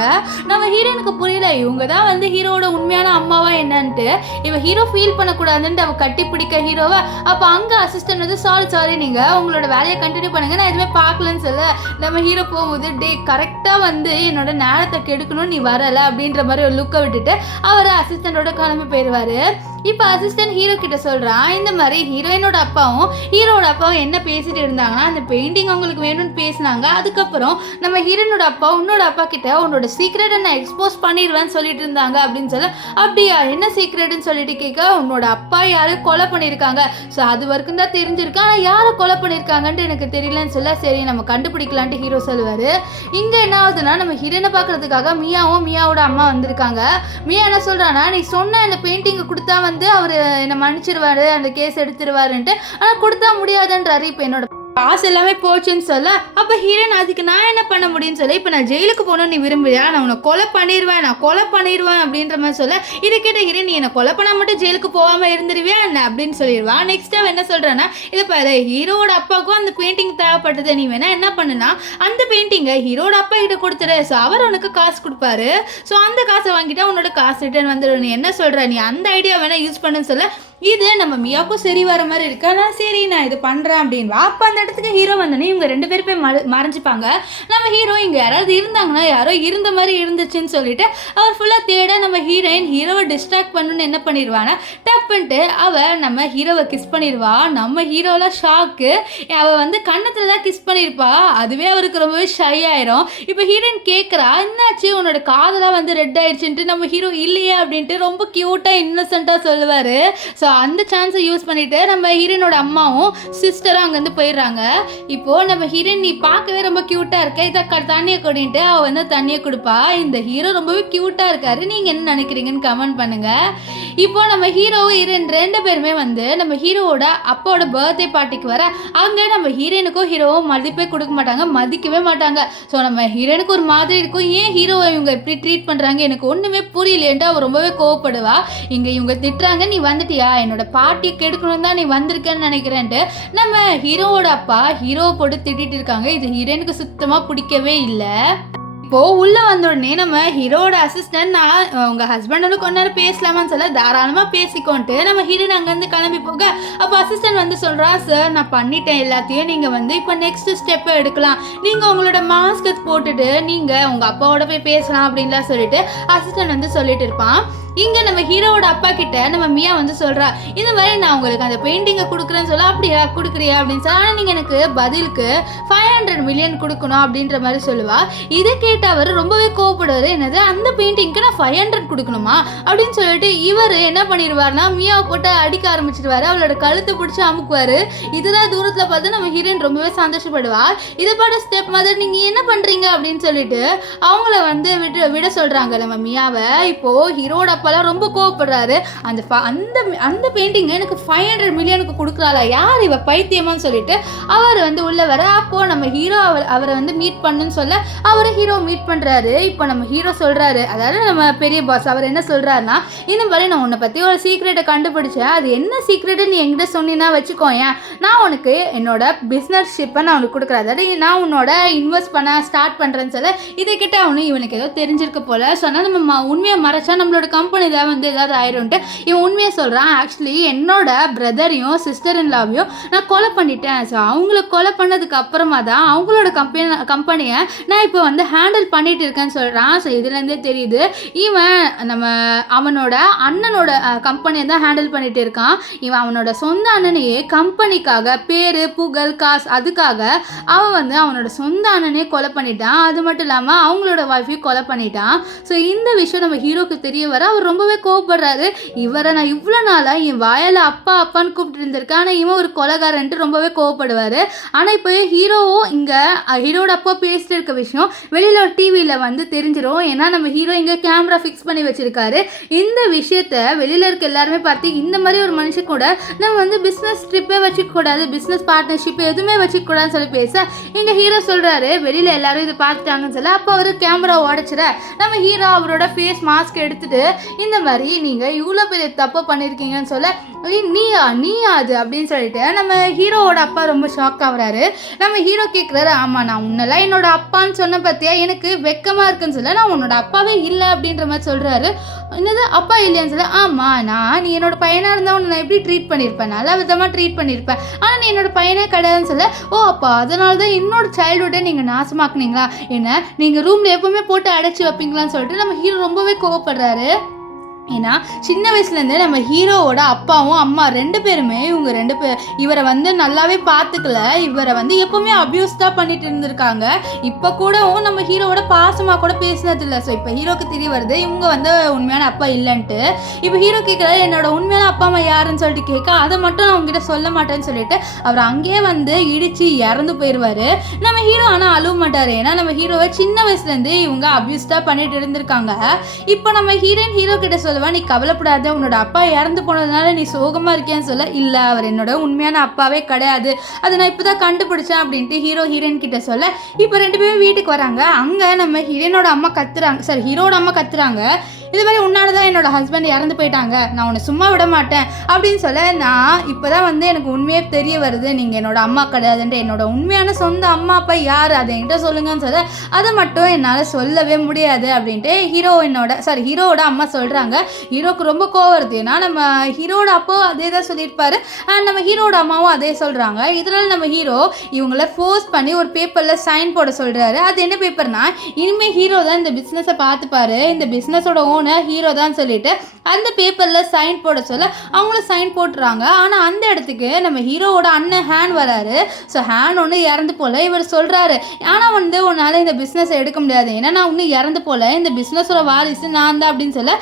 நம்ம ஹீரோனுக்கு புரியல, இவங்க தான் வந்து ஹீரோவோட உண்மையான அம்மாவா என்னன்ட்டு. இவ ஹீரோ ஃபீல் பண்ணக்கூடாதுன்ட்டு அவ கட்டி பிடிக்க ஹீரோவை. அப்போ அங்கே அசிஸ்டன்ட் வந்து சாரி நீங்க உங்களோட வேலையை கண்டினியூ பண்ணுங்க, நான் எதுவுமே பார்க்கலன்னு சொல்ல, நம்ம ஹீரோ போகும்போது டே கரெக்டாக வந்து என்னோட நேரத்தை கெடுக்கணும், நீ வரலை அப்படின்ற மாதிரி ஒரு லுக்கை விட்டுட்டு அவர் அசிஸ்டண்டோட கிளம்பி போயிடுவார். இப்போ அசிஸ்டன்ட் ஹீரோ கிட்ட சொல்கிறான், இந்த மாதிரி ஹீரோயினோட அப்பாவும் ஹீரோட அப்பாவும் என்ன பேசிட்டு இருந்தாங்கன்னா, அந்த பெயிண்டிங் அவங்களுக்கு வேணும்னு பேசினாங்க. அதுக்கப்புறம் நம்ம ஹீரோயினோட அப்பா உன்னோட அப்பா கிட்ட உன்னோட சீக்ரெட்டை நான் எக்ஸ்போஸ் பண்ணிடுவேன்னு சொல்லிட்டு இருந்தாங்க அப்படின்னு சொல்ல, அப்படியா என்ன சீக்ரெட்னு சொல்லிட்டு கேட்க, உன்னோட அப்பா யாரும் கொலை பண்ணியிருக்காங்க. ஸோ அது வரைக்கும் தான் தெரிஞ்சிருக்கு, ஆனால் யாரை கொலை பண்ணியிருக்காங்கன்ட்டு எனக்கு தெரியலன்னு சொல்ல, சரி நம்ம கண்டுபிடிக்கலான்ட்டு ஹீரோ சொல்லுவார். இங்கே என்ன ஆகுதுன்னா, நம்ம ஹீரோனை பார்க்கறதுக்காக மியாவும் மியாவோட அம்மா வந்திருக்காங்க. மியா என்ன சொல்கிறான்னா, நீ சொன்ன இந்த பெயிண்டிங்கை கொடுத்தா வந்து அவர் என்னை மன்னிச்சிருவாரு, அந்த கேஸ் எடுத்துருவாருன்ட்டு, ஆனால் கொடுத்தா முடியாதுன்றாரு. இப்போ என்னோட காசு எல்லாமே போச்சுன்னு சொல்ல, அப்போ ஹீரோயின் அதுக்கு நான் என்ன பண்ண முடியும்னு சொல்ல, இப்போ நான் ஜெயிலுக்கு போகணும்னு நீ விரும்புறியா, நான் உன்னை கொலை பண்ணிடுவேன் அப்படின்ற மாதிரி சொல்ல, இதை கேட்ட ஹீரோயின் நீ என்னை கொலை பண்ணால் மட்டும் ஜெயிலுக்கு போகாமல் இருந்துருவியா என்ன அப்படின்னு சொல்லிடுவா. நெக்ஸ்ட் அவன் என்ன சொல்கிறான்னா, இதை பாரு ஹீரோட அப்பாவுக்கும் அந்த பெயிண்டிங் தேவைப்பட்டது, நீ வேணா என்ன பண்ணுனா அந்த பெயிண்டிங்கை ஹீரோட அப்பா கிட்ட கொடுத்துரு, ஸோ அவர் உனக்கு காசு கொடுப்பாரு, ஸோ அந்த காசை வாங்கிட்டா உன்னோட காசு ரிட்டர்ன் வந்துடும், நீ என்ன சொல்கிற, நீ அந்த ஐடியா வேணா யூஸ் பண்ணுன்னு சொல்ல, இது நம்ம மியாவுக்கும் சரி வர மாதிரி இருக்கு, ஆனால் சரி நான் இது பண்ணுறேன் அப்படின்வா. அப்போ அந்த இடத்துக்கு ஹீரோ வந்தோடனே இவங்க 2 பேர் போய் மறைஞ்சிப்பாங்க. நம்ம ஹீரோ இங்கே யாராவது இருந்தாங்கன்னா யாரோ இருந்த மாதிரி இருந்துச்சுன்னு சொல்லிட்டு அவர் ஃபுல்லாக தேட, நம்ம ஹீரோவை டிஸ்ட்ராக்ட் பண்ணணுன்னு என்ன பண்ணிடுவானா, டப்புன்ட்டு அவள் நம்ம ஹீரோவை கிஸ் பண்ணிடுவா. நம்ம ஹீரோலாம் ஷாக்கு, அவள் வந்து கன்னத்தில் தான் கிஸ் பண்ணியிருப்பா, அதுவே அவருக்கு ரொம்பவே ஷை ஆயிரும். இப்போ ஹீரோயின் கேட்குறா, என்னாச்சு உன்னோட காதெல்லாம் வந்து ரெட் ஆயிடுச்சுன்ட்டு. நம்ம ஹீரோ இல்லையே அப்படின்ட்டு ரொம்ப க்யூட்டாக இன்னசென்ட்டாக சொல்லுவார். ஸோ அந்த சான்ஸை யூஸ் பண்ணிவிட்டு நம்ம ஹீரோயினோட அம்மாவும் சிஸ்டரும் அங்கேருந்து போயிடுறாங்க. இப்போது நம்ம ஹீரோயின் நீ பார்க்கவே ரொம்ப க்யூட்டாக இருக்க, இதை தண்ணியை கொடின்ட்டு அவள் வந்து தண்ணியை கொடுப்பா. இந்த ஹீரோ ரொம்பவே க்யூட்டாக இருக்காரு, நீங்கள் என்ன நினைக்கிறீங்கன்னு கமெண்ட் பண்ணுங்கள். இப்போது நம்ம ஹீரோவும் ஹீரோயின் 2 பேருமே வந்து நம்ம ஹீரோவோட அப்பாவோட பர்த்டே பார்ட்டிக்கு வர, அங்கே நம்ம ஹீரோயினுக்கும் ஹீரோவும் மதிப்பே கொடுக்க மாட்டாங்க, மதிக்கவே மாட்டாங்க. ஸோ நம்ம ஹீரோயினுக்கு ஒரு மாதிரி இருக்கும், ஏன் ஹீரோவை இவங்க இப்படி ட்ரீட் பண்ணுறாங்க எனக்கு ஒன்றுமே புரியலேன்ட்டு அவள் ரொம்பவே கோவப்படுவா. இங்கே இவங்க திட்டுறாங்க, நீ வந்துட்டியா என்னோட பார்ட்டியை கெடுக்கணும் தான் நீ வந்திருக்கேன்னு நினைக்கிறேன்ட்டு நம்ம ஹீரோவோட அப்பா ஹீரோவை போட்டு திட்டிட்டு இருக்காங்க. இது ஹீரோயினுக்கு சுத்தமாக பிடிக்கவே இல்லை. இப்போது உள்ளே வந்த உடனே நம்ம ஹீரோட அசிஸ்டன்ட், நான் உங்கள் ஹஸ்பண்டோட கொஞ்ச நேரம் பேசலாமான்னு சொல்ல, தாராளமாக பேசிக்கோன்ட்டு நம்ம ஹீரோயின் அங்கேருந்து கிளம்பி போக, அப்போ அசிஸ்டன்ட் வந்து சொல்கிறா, சார் நான் பண்ணிட்டேன் எல்லாத்தையும், நீங்கள் வந்து இப்போ நெக்ஸ்ட் ஸ்டெப்பை எடுக்கலாம், நீங்கள் உங்களோட மாஸ்க்கை போட்டுட்டு நீங்கள் உங்கள் அப்பாவோட போய் பேசலாம் அப்படின்லாம் சொல்லிட்டு அசிஸ்டன்ட் வந்து சொல்லிட்டு இருப்பான். இங்கே நம்ம ஹீரோவோட அப்பா கிட்ட நம்ம மியா வந்து சொல்கிறா, இந்த மாதிரி நான் உங்களுக்கு அந்த பெயிண்டிங்கை கொடுக்குறேன்னு சொல்ல, அப்படியா கொடுக்குறியா அப்படின்னு சொல்ல, ஆனால் நீங்கள் எனக்கு பதிலுக்கு 500 மில்லியன் கொடுக்கணும் அப்படின்ற மாதிரி சொல்லுவா. இதை கேட்டு அவர் ரொம்பவே கோவப்படுவார், என்னது அந்த பெயிண்டிங்க்கு நான் 500 கொடுக்கணுமா அப்படின்னு சொல்லிட்டு இவர் என்ன பண்ணிடுவார்னா மியாவை போட்டு அடிக்க ஆரம்பிச்சிடுவார், அவளோட கழுத்தை பிடிச்சி அமுக்குவார். இதுதான் தூரத்தில் பார்த்து நம்ம ஹீரோயின் ரொம்பவே சந்தோஷப்படுவா. இதை பாட ஸ்டெப் மாதிரி நீங்கள் என்ன பண்ணுறீங்க அப்படின்னு சொல்லிட்டு அவங்கள வந்து விட சொல்கிறாங்க நம்ம மியாவை. இப்போது ஹீரோட அப்பெல்லாம் ரொம்ப கோவப்படுறாரு, அந்த பெயிண்டிங் எனக்கு 500 மில்லியனுக்கு கொடுக்குறாளா, யார் இவ பைத்தியமான்னு சொல்லிட்டு அவர் வந்து உள்ள வர, அப்போ நம்ம ஹீரோ அவரை வந்து மீட் பண்ணுன்னு சொல்ல அவரை ஹீரோ மீட் பண்ணுறாரு. இப்போ நம்ம ஹீரோ சொல்கிறாரு, அதாவது நம்ம பெரிய பாஸ் அவர் என்ன சொல்கிறாருன்னா, இந்த மாதிரி நான் உன்னை பற்றி ஒரு சீக்ரெட்டை கண்டுபிடிச்சேன், அது என்ன சீக்ரெட்டு நீ என்கிட்ட சொன்னீங்கன்னா வச்சுக்கோயேன், நான் உனக்கு என்னோட பிஸ்னஸ் ஷிப்பை நான் உனக்கு கொடுக்குறேன், அதாவது நான் உன்னோட இன்வெஸ்ட் பண்ண ஸ்டார்ட் பண்ணுறேன்னு சொல்ல, இதை கிட்ட அவனு இவனுக்கு ஏதோ தெரிஞ்சிருக்க போல சொன்னால் நம்ம உண்மையை மறைச்சா நம்மளோட கம்பெனி இதாக வந்து ஏதாவது ஆயிரும்ட்டு இவன் உண்மையை சொல்கிறான். ஆக்சுவலி என்னோட பிரதரையும் சிஸ்டர் இன் லாவையும் நான் கொலை பண்ணிட்டேன், ஸோ அவங்கள கொலை பண்ணதுக்கு அப்புறமா தான் அவங்களோட கம்பெனியை நான் இப்போ வந்து ஹேண்டில் பண்ணிட்டு இருக்கேன்னு சொல்கிறான். ஸோ இதுலேருந்தே தெரியுது இவன் அவனோட அண்ணனோட கம்பெனியை தான் ஹேண்டில் பண்ணிட்டு இருக்கான். இவன் அவனோட சொந்த அண்ணனையே கம்பெனிக்காக பேர் புகழ் காசு அதுக்காக அவன் வந்து அவனோட சொந்த அண்ணனையே கொலை பண்ணிட்டான். அது மட்டும் இல்லாமல் அவங்களோட ஒய்ஃபையும் கொலை பண்ணிட்டான். ஸோ இந்த விஷயம் நம்ம ஹீரோக்கு தெரிய வர அவர் ரொம்பவே கோவப்படுறாரு. இவரை நான் இவ்வளோ நாளாக என் வாயால் அப்பா அப்பான்னு கூப்பிட்டு இருந்திருக்கேன், ஆனால் இவன் ஒரு கொலைகாரன்ட்டு ரொம்பவே கோவப்படுவார். ஆனால் இப்போ ஹீரோவும் இங்கே ஹீரோட அப்பா பேசிட்டு இருக்க விஷயம் வெளியில் ஒரு டிவியில் வந்து தெரிஞ்சிடும். ஏன்னா நம்ம ஹீரோ இங்கே கேமரா ஃபிக்ஸ் பண்ணி வச்சுருக்காரு. இந்த விஷயத்த வெளியில் இருக்க எல்லாருமே பார்த்து இந்த மாதிரி ஒரு மனுஷன் கூட நம்ம வந்து பிஸ்னஸ் ட்ரிப்பே வச்சுக்கூடாது, பிஸ்னஸ் பார்ட்னர்ஷிப் எதுவுமே வச்சுக்கூடாதுன்னு சொல்லி பேச இங்கே ஹீரோ சொல்கிறாரு வெளியில் எல்லாரும் இதை பார்த்துட்டாங்கன்னு சொல்ல, அப்போ அவர் கேமரா உடச்சிட நம்ம ஹீரோ அவரோட ஃபேஸ் மாஸ்க் எடுத்துட்டு இந்த மாதிரி நீங்கள் இவ்வளோ பெரிய தப்பு பண்ணியிருக்கீங்கன்னு சொல்ல, நீயா அது அப்படின்னு சொல்லிட்டு நம்ம ஹீரோவோட அப்பா ரொம்ப ஷாக் ஆகுறாரு. நம்ம ஹீரோ கேட்குறாரு, ஆமாம் நான் உன்னெல்லாம் என்னோட அப்பான்னு சொன்ன பார்த்தியா எனக்கு வெக்கமாக இருக்குன்னு சொல்ல, நான் உன்னோட அப்பாவே இல்லை அப்படின்ற மாதிரி சொல்கிறாரு. என்னது அப்பா இல்லையான்னு சொல்ல, ஆமாம் நீ என்னோட பையனாக இருந்தால் உன்னை நான் எப்படி ட்ரீட் பண்ணியிருப்பேன், நல்ல விதமாக ட்ரீட் பண்ணியிருப்பேன், ஆனால் நீ என்னோட பையனே கிடையாதுன்னு சொல்ல, ஓ அப்பா அதனால தான் என்னோட சைல்டுஹுட்டை நீங்கள் நாசமாக்குனீங்களா, என்ன நீங்கள் ரூமில் எப்போவுமே போட்டு அடைச்சி வைப்பீங்களான்னு சொல்லிட்டு நம்ம ஹீரோ ரொம்பவே கோவப்படுறாரு. ஏன்னா சின்ன வயசுலேருந்தே நம்ம ஹீரோவோட அப்பாவும் அம்மா 2 பேருமே இவங்க இவரை வந்து நல்லாவே பார்த்துக்கல. இவரை வந்து எப்போவுமே அப்யூஸ் தான் பண்ணிட்டு இருந்திருக்காங்க. இப்போ கூடவும் நம்ம ஹீரோவோட பாசமாக கூட பேசினதில்லை. ஸோ இப்போ ஹீரோக்கு தெரிய வருது இவங்க வந்து உண்மையான அப்பா இல்லைன்ட்டு. இப்போ ஹீரோ கேட்குற என்னோட உண்மையான அப்பா அம்மா யாருன்னு சொல்லிட்டு கேட்க, அதை மட்டும் நான் உங்ககிட்ட சொல்ல மாட்டேன்னு சொல்லிட்டு அவர் அங்கேயே வந்து இடித்து இறந்து போயிடுவார். நம்ம ஹீரோ ஆனால் அழுவ மாட்டார். ஏன்னா நம்ம ஹீரோவை சின்ன வயசுலேருந்து இவங்க அப்யூஸ் தான் பண்ணிட்டு இருந்திருக்காங்க. இப்போ நம்ம ஹீரோ கிட்ட சொல்லுவா, நீ கவலைப்படாத, உன்னோட அப்பா இறந்து போனதுனால நீ சோகமாக இருக்கேன்னு சொல்ல, இல்லை அவர் என்னோட உண்மையான அப்பாவே கிடையாது, அதை நான் இப்போ தான் கண்டுபிடிச்சேன் அப்படின்ட்டு ஹீரோயின் கிட்ட சொல்ல, இப்போ 2 பேரும் வீட்டுக்கு வராங்க. அங்கே நம்ம ஹீரோட அம்மா கத்துறாங்க, இது மாதிரி உன்னால தான் என்னோட ஹஸ்பண்ட் இறந்து போயிட்டாங்க, நான் உன்னை சும்மா விட மாட்டேன் அப்படின்னு சொல்ல, நான் இப்போ தான் வந்து எனக்கு உண்மையே தெரிய வருது நீங்கள் என்னோட அம்மா கிடையாதுன்ட்டு. என்னோட உண்மையான சொந்த அம்மா அப்பா யார் அதை என்கிட்ட சொல்லுங்கன்னு சொல்ல, அதை மட்டும் என்னால் சொல்லவே முடியாது அப்படின்ட்டு ஹீரோவோட அம்மா சொல்கிறாங்க. ஹீரோக்கு ரொம்ப கோவம் வருது. ஏன்னா நம்ம ஹீரோட அப்பாவும் அதே தான் சொல்லியிருப்பாரு, நம்ம ஹீரோட அம்மாவும் அதே சொல்கிறாங்க. இதனால் நம்ம ஹீரோ இவங்கள ஃபோர்ஸ் பண்ணி ஒரு பேப்பரில் சைன் போட சொல்கிறாரு. அது என்ன பேப்பர்னா, இனிமேல் ஹீரோ தான் இந்த பிஸ்னஸை பார்த்துப்பாரு, இந்த பிஸ்னஸோட ஓனர் ஹீரோ தான் சொல்லிட்டு அந்த பேப்பரில் சைன் போட சொல்ல அவங்களும் சைன் போட்டுறாங்க. ஆனால் அந்த இடத்துக்கு நம்ம ஹீரோவோட அண்ணன் ஹேன் வராரு. ஸோ ஹேன் ஒன்று இறந்து போல இவர் சொல்கிறாரு, ஆனால் வந்து உன்னால் இந்த பிஸ்னஸை எடுக்க முடியாது, ஏன்னா நான் ஒன்றும் இறந்து போல, இந்த பிஸ்னஸோட வாரிசு நான் தான் அப்படின்னு சொல்ல,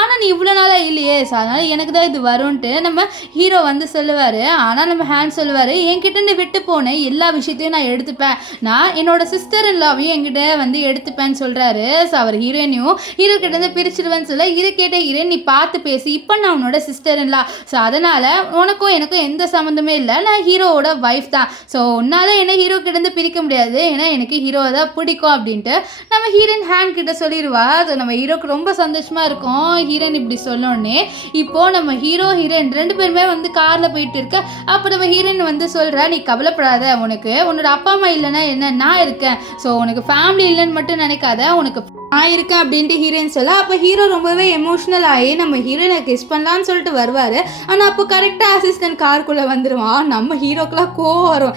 ஆனால் நீ இவ்வளோ நாளாக இல்லையே, ஸோ அதனால் எனக்கு தான் இது வரும்ன்ட்டு நம்ம ஹீரோ வந்து சொல்லுவார். ஆனால் நம்ம ஹேண்ட் சொல்லுவார், என்கிட்ட நீ விட்டு போனேன் எல்லா விஷயத்தையும் நான் எடுத்துப்பேன், நான் என்னோட சிஸ்டர் இல்லாவையும் என்கிட்ட வந்து எடுத்துப்பேன்னு சொல்கிறாரு. ஸோ அவர் ஹீரோ கிட்ட இருந்து பிரிச்சிடுவேன்னு சொல்ல, இதை கேட்ட ஹீரோயின், நீ பார்த்து பேசி, இப்போ நான் உன்னோட சிஸ்டர் இல்லா, ஸோ அதனால் உனக்கும் எனக்கும் எந்த சம்மந்தமே இல்லை, நான் ஹீரோவோட ஒய்ஃப் தான், ஸோ உன்னால் என்ன ஹீரோ கிட்ட இருந்து பிரிக்க முடியாது, ஏன்னா எனக்கு ஹீரோவை தான் பிடிக்கும் அப்படின்ட்டு நம்ம ஹீரோயின் ஹேண்ட் கிட்ட சொல்லிடுவா. ஸோ நம்ம ஹீரோக்கு ரொம்ப சந்தோஷமாக இருக்கும் ஹீரோயின் இப்படி சொல்லணுன்னே. இப்போது நம்ம ஹீரோயின் 2 பேருமே வந்து காரில் போயிட்டு இருக்க, அப்போ நம்ம ஹீரோயின் வந்து சொல்கிறா, நீ கவலைப்படாத, உனக்கு உன்னோட அப்பா அம்மா இல்லைன்னா என்ன, நான் இருக்கேன், ஸோ உனக்கு ஃபேமிலி இல்லைன்னு மட்டும் நினைக்காத, உனக்கு நான் இருக்கேன் அப்படின்ட்டு ஹீரோயின் சொல்ல, அப்போ ஹீரோ ரொம்பவே எமோஷ்னல் ஆகி நம்ம ஹீரோயினை கிஸ் பண்ணலான்னு சொல்லிட்டு வருவார். ஆனால் அப்போ கரெக்டாக அசிஸ்டன்ட் காருக்குள்ளே வந்துடுவான். நம்ம ஹீரோக்கெலாம் கோவம் வரும்,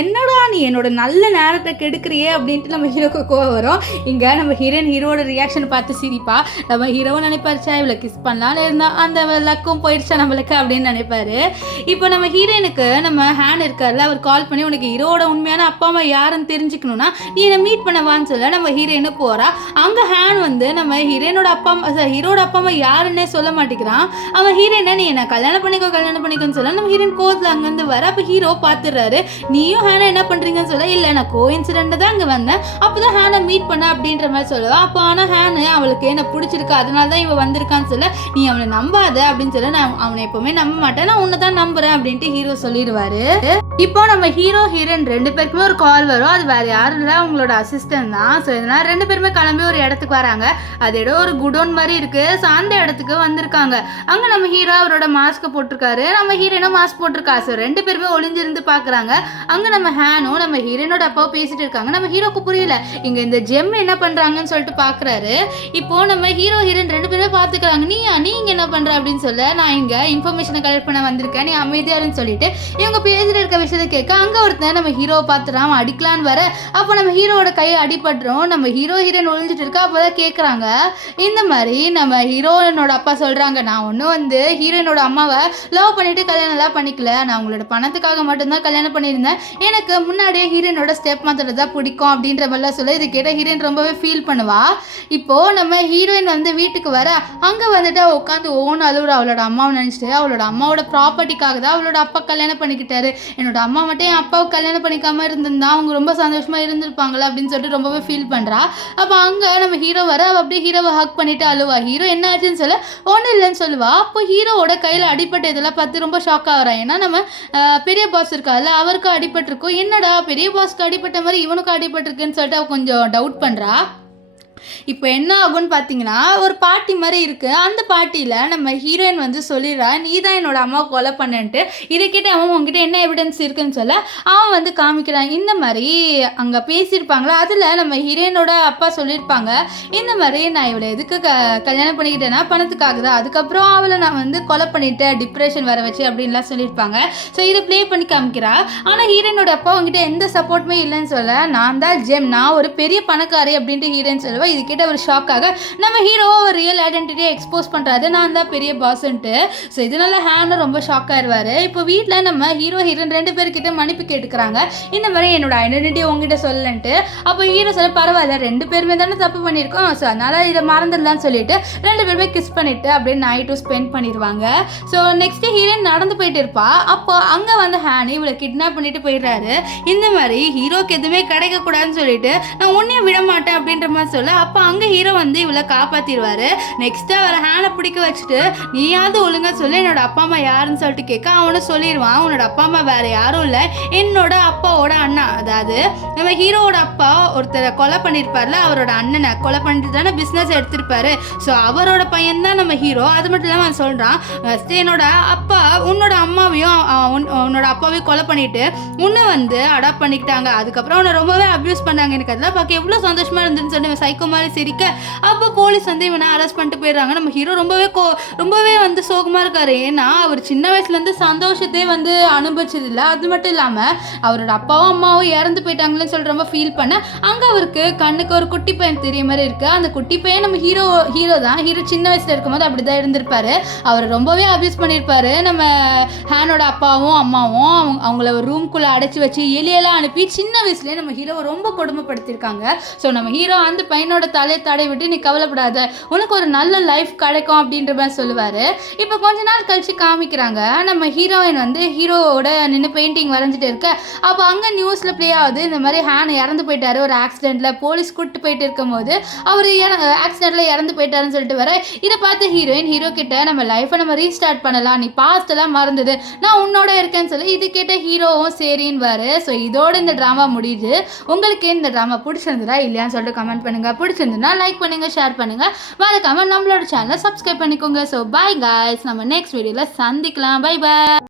என்னடா நீ என்னோட நல்ல நேரத்தை கெடுக்கிறியே அப்படின்ட்டு நம்ம ஹீரோக்கு கோவம் வரும். இங்கே நம்ம ஹீரோட ரியாக்ஷனை பார்த்து சிரிப்பா. நம்ம ஹீரோவும் நினைப்பாருச்சா இவளை கிஸ் பண்ணலான்னு இருந்தால் அந்த லக்கும் போயிடுச்சா நம்மளுக்கு அப்படின்னு நினைப்பாரு. இப்போ நம்ம ஹீரோயினுக்கு நம்ம ஹேண்ட் இருக்கார்ல, அவர் கால் பண்ணி உனக்கு ஹீரோட உண்மையான அப்பா அம்மா யாருன்னு தெரிஞ்சுக்கணும்னா நீ என்னை மீட் பண்ணவான்னு சொல்ல, நம்ம ஹீரோயினு போகிறா. அங்கே ஹேன் வந்து நம்ம ஹீரோட அப்பா அம்மா யாருன்னே சொல்ல மாட்டேங்கிறான். அவன் ஹீரோயினை நீ என்ன கல்யாணம் பண்ணிக்கோன்னு சொல்ல, நம்ம ஹீரோயின் கோவத்தில் அங்கேருந்து வர. அப்போ ஹீரோ பார்த்துடுறாரு, நீயும் ஹேனை என்ன பண்ணுறீங்கன்னு சொல்ல, இல்லை நான் கோஇன்சிடென்ட் தான் அங்கே வந்தேன், அப்போ தான் ஹேனை மீட் பண்ண அப்படின்ற மாதிரி சொல்லுவாள். அப்போ ஆனால் ஹேனு அவளுக்கு என்ன பிடிச்சிருக்கு, அதனால தான் இவன் வந்திருக்கான்னு சொல்ல, நீ அவனை நம்பாத அப்படின்னு சொல்ல, நான் அவனை எப்போவுமே நம்ப மாட்டேன், நான் உன்னை தான் நம்புறேன் அப்படின்ட்டு ஹீரோ சொல்லிடுவாரு. இப்போ நம்ம ஹீரோயின் 2 பேருக்குமே ஒரு கால் வரும். அது வேறு யாரும் இல்லை, அவங்களோட அசிஸ்டன்ட் தான். ஸோ இதனால் 2 பேருமே கிளம்பி ஒரு இடத்துக்கு வராங்க. அது இடம் ஒரு குடோன் மாதிரி இருக்கு. ஸோ அந்த இடத்துக்கு வந்திருக்காங்க. அங்கே நம்ம ஹீரோ அவரோட மாஸ்க் போட்டிருக்காரு, நம்ம ஹீரோயினும் மாஸ்க் போட்டிருக்கா. ஸோ 2 பேருமே ஒளிஞ்சிருந்து பார்க்குறாங்க. அங்கே நம்ம ஹேனும் நம்ம ஹீரோயினோட அப்பாவும் பேசிட்டு இருக்காங்க. நம்ம ஹீரோக்கு புரியல இங்கே இந்த ஜெம் என்ன பண்ணுறாங்கன்னு சொல்லிட்டு பார்க்குறாரு. இப்போ நம்ம ஹீரோயின் 2 பேருமே பார்த்துக்கிறாங்க. நீ இங்கே என்ன பண்ணுற அப்படின்னு சொல்ல, நான் இங்கே இன்ஃபர்மேஷனை கலெக்ட் பண்ண வந்திருக்கேன், நீ அமைதியாருன்னு சொல்லிட்டு இவங்க பேசிட்டு இருக்க விஷயத்தை கேட்க, அங்கே ஒருத்தன் நம்ம ஹீரோவை பார்த்துறான், அடிக்கலான்னு வர. அப்போ நம்ம ஹீரோவோட கையை அடிபட்டுரும். நம்ம ஹீரோயின் ஒழிஞ்சிட்டு இருக்கா. அப்போ தான் கேட்குறாங்க, இந்த மாதிரி நம்ம ஹீரோயினோட அப்பா சொல்கிறாங்க, நான் ஒன்றும் வந்து ஹீரோயினோட அம்மாவை லவ் பண்ணிவிட்டு கல்யாணம்லாம் பண்ணிக்கல, நான் உங்களோட பணத்துக்காக மட்டும்தான் கல்யாணம் பண்ணியிருந்தேன், எனக்கு முன்னாடியே ஹீரோயினோட ஸ்டெப் மாத்திர தான் பிடிக்கும் அப்படின்ற மாதிரிலாம் சொல்ல, இது கேட்டால் ஹீரோயின் ரொம்பவே ஃபீல் பண்ணுவா. இப்போது நம்ம ஹீரோயின் வந்து வீட்டுக்கு வர, அங்கே வந்துட்டு உட்காந்து ஓன் அழுவுற அவளோட அம்மாவை நினச்சிட்டு, அவளோட அம்மாவோட ப்ராப்பர்ட்டிக்காக தான் அவளோட அப்பா கல்யாணம் பண்ணிக்கிட்டாரு, என்னோட அம்மா மட்டும் என் அப்பாவுக்கு கல்யாணம் பண்ணிக்காமல் இருந்திருந்தா அவங்க ரொம்ப சந்தோஷமாக இருந்திருப்பாங்களா அப்படின்னு சொல்லிட்டு ரொம்பவே ஃபீல் பண்ணுறா. அப்போ அங்கே நம்ம ஹீரோ வர, அவள் அப்படியே ஹீரோவை ஹக் பண்ணிட்டு அழுவா. ஹீரோ என்ன ஆச்சுன்னு சொல்ல, ஒன்றும் இல்லைன்னு சொல்லுவா. அப்போ ஹீரோவோட கையில் அடிப்பட்ட இதெல்லாம் பார்த்து ரொம்ப ஷாக் ஆகிறான். ஏன்னா நம்ம பெரிய பாஸ் இருக்கால, அவருக்கு அடிபட்டிருக்கும், என்னடா பெரிய பாஸ்க்கு அடிப்பட்ட மாதிரி இவனுக்கு அடிபட்டிருக்குன்னு சொல்லிட்டு அவள் கொஞ்சம் டவுட் பண்ணுறா. இப்போ என்ன ஆகும்னு பார்த்தீங்கன்னா, ஒரு பாட்டி மாதிரி இருக்குது. அந்த பாட்டியில் நம்ம ஹீரோயின் வந்து சொல்லிடுறா, நீ தான் என்னோட அம்மாவை கொலை பண்ணன்ட்டு. இதை கேட்டு அவன் உங்ககிட்ட என்ன எவிடன்ஸ் இருக்குன்னு சொல்ல, அவன் வந்து காமிக்கிறான். இந்த மாதிரி அங்கே பேசியிருப்பாங்களா, அதில் நம்ம ஹீரோயினோட அப்பா சொல்லியிருப்பாங்க, இந்த மாதிரி நான் இவளை எதுக்கு கல்யாணம் பண்ணிக்கிட்டேன்னா பணத்துக்காக தான், அதுக்கப்புறம் அவளை நான் வந்து கொலை பண்ணிட்டேன், டிப்ரெஷன் வர வச்சு அப்படின்லாம் சொல்லியிருப்பாங்க. ஸோ இதை ப்ளே பண்ணி காமிக்கிறா. ஆனால் ஹீரோயினோட அப்பா அவங்ககிட்ட எந்த சப்போர்ட்டுமே இல்லைன்னு சொல்ல, நான் தான் ஜெம், நான் ஒரு பெரிய பணக்காரி அப்படின்ட்டு ஹீரோயின் சொல்லுவா. இது கேட்டு கேட்டு அவர் ஷாக்காக நம்ம ஹீரோ ஒரு ரியல் ஐடென்டிட்டியை எக்ஸ்போஸ் பண்ணுறாரு, நான் தான் பெரிய பாஸ்ன்ட்டு. ஸோ இதனால ஹேனும் ரொம்ப ஷாக் ஆயிடுவார். இப்போ வீட்டில் நம்ம ஹீரோ ஹீரோயின் 2 பேர்கிட்ட மன்னிப்பு கேட்டுக்கிறாங்க, இந்த மாதிரி என்னோட ஐடென்டிட்டி உங்ககிட்ட சொல்லன்ட்டு. அப்போ ஹீரோ சொல்ல பரவாயில்ல 2 பேருமே தானே தப்பு பண்ணியிருக்கோம், ஸோ அதனால் இதை மறந்துடலான்னு சொல்லிட்டு 2 பேருமே கிஸ் பண்ணிவிட்டு அப்படியே நைட்டும் ஸ்பெண்ட் பண்ணிடுவாங்க. ஸோ நெக்ஸ்ட்டு ஹீரோயின் நடந்து போயிட்டு இருப்பா. அப்போ அங்கே வந்து ஹேனி இவளை கிட்னாப் பண்ணிட்டு போயிடுறாரு. இந்த மாதிரி ஹீரோக்கு எதுவுமே கிடைக்கக்கூடாதுன்னு சொல்லிட்டு நான் உன்னையும் விட மாட்டேன் அப்படின்ற மாதிரி சொல்ல, அப்போ அங்கே ஹீரோ வந்து இவளை காப்பாற்றிடுவார். நெக்ஸ்ட்டு அவர் ஹேனை பிடிக்க வச்சுட்டு நீயாவது ஒழுங்காக சொல்லி என்னோட அப்பா அம்மா யாருன்னு சொல்லிட்டு கேட்க அவனும் சொல்லிடுவான், உன்னோட அப்பா அம்மா வேறு யாரும் இல்லை, என்னோட அப்பாவோட அண்ணா. அதாவது நம்ம ஹீரோவோட அப்பா ஒருத்தரை கொலை பண்ணியிருப்பார்ல, அவரோட அண்ணனை கொலை பண்ணிட்டு தானே பிஸ்னஸ் எடுத்திருப்பாரு. ஸோ அவரோட பையன் தான் நம்ம ஹீரோ. அது மட்டும் இல்லாமல் அவன் சொல்கிறான், என்னோட அப்பா உன்னோட அம்மாவையும் உன்னோட அப்பாவையும் கொலை பண்ணிட்டு உன்னை வந்து அடாப்ட் பண்ணிக்கிட்டாங்க, அதுக்கப்புறம் அவனை ரொம்பவே அப்யூஸ் பண்ணாங்க, எனக்கு அதெல்லாம் பார்க்க எவ்வளோ சந்தோஷமாக இருந்துன்னு சொல்லி இவன் சைக்கோ மாதிரி சிரிக்க, அப்போ போலீஸ் வந்து இவனை அரெஸ்ட் பண்ணிட்டு போயிடுறாங்க. நம்ம ஹீரோ ரொம்பவே வந்து சோகமாக இருக்காரு. ஏன்னா அவர் சின்ன வயசுலேருந்து சந்தோஷத்தையே வந்து அனுபவிச்சதில்லை. அது மட்டும் இல்லாமல் அவரோட அப்பாவும் அம்மாவும் இறந்து போயிட்டாங்களேன்னு சொல்லி ரொம்ப ஃபீல் பண்ண, அங்கே அவருக்கு கண்ணுக்கு ஒரு குட்டி பையன் தெரிய மாதிரி இருக்குது. அந்த குட்டி பையன் நம்ம ஹீரோ தான். ஹீரோ சின்ன வயசில் இருக்கும்போது அப்படி தான் இருந்திருப்பாரு. அவர் ரொம்பவே அப்யூஸ் பண்ணியிருப்பாரு. நம்ம ஹேனோட அப்பாவும் அம்மாவும் அவங்கள ஒரு ரூம்குள்ளே அடைச்சி வச்சு எலியெல்லாம் அனுப்பி சின்ன வயசுலேயே நம்ம ஹீரோவை ரொம்ப கொடுமைப்படுத்தியிருக்காங்க. ஸோ நம்ம ஹீரோ அந்த பையனோட தலையை தடை விட்டு நீ கவலைப்படாத, உனக்கு ஒரு நல்ல லைஃப் கிடைக்கும் அப்படின்ற மாதிரி சொல்லுவார். இப்போ கொஞ்ச நாள் கழிச்சு காமிக்கிறாங்க, நம்ம ஹீரோயின் வந்து ஹீரோவோட நின்று பெயிண்டிங் வரைஞ்சிட்டு இருக்க. அப்போ அங்கே நியூஸில் ப்ளே ஆகுது, இந்த மாதிரி ஹேன் இறந்து போயிட்டாரு ஒரு ஆக்சிடெண்ட்டில், போலீஸ் கூப்பிட்டு போயிட்டு இருக்கும் போது அவர் ஆக்சிடெண்ட்டில் இறந்து போயிட்டாருன்னு சொல்லிட்டு வர. இதை பார்த்து ஹீரோயின் ஹீரோ கிட்ட நம்ம லைஃப்பை நம்ம ரீஸ்டார்ட் பண்ணலாம், நீ பாஸ்ட் எல்லாம் மறந்தது, நான் உன்னோட இருக்கேன்னு சொல்லி இது கேட்ட ஹீரோவும் சரின்னு வாரு. ஸோ இதோட இந்த ட்ராமா முடியுது. உங்களுக்கு இந்த ட்ராமா பிடிச்சிருந்ததா இல்லையான்னு சொல்லிட்டு கமெண்ட் பண்ணுங்கள். பிடிச்சிருந்ததுன்னா லைக் பண்ணுங்கள், ஷேர் பண்ணுங்கள், மறக்காம நம்மளோட சேனலை சப்ஸ்கிரைப் பண்ணிக்கோங்க. ஸோ பை காய்ஸ், நம்ம நெக்ஸ்ட் வீடியோவில் சந்திக்கலாம். Bye by.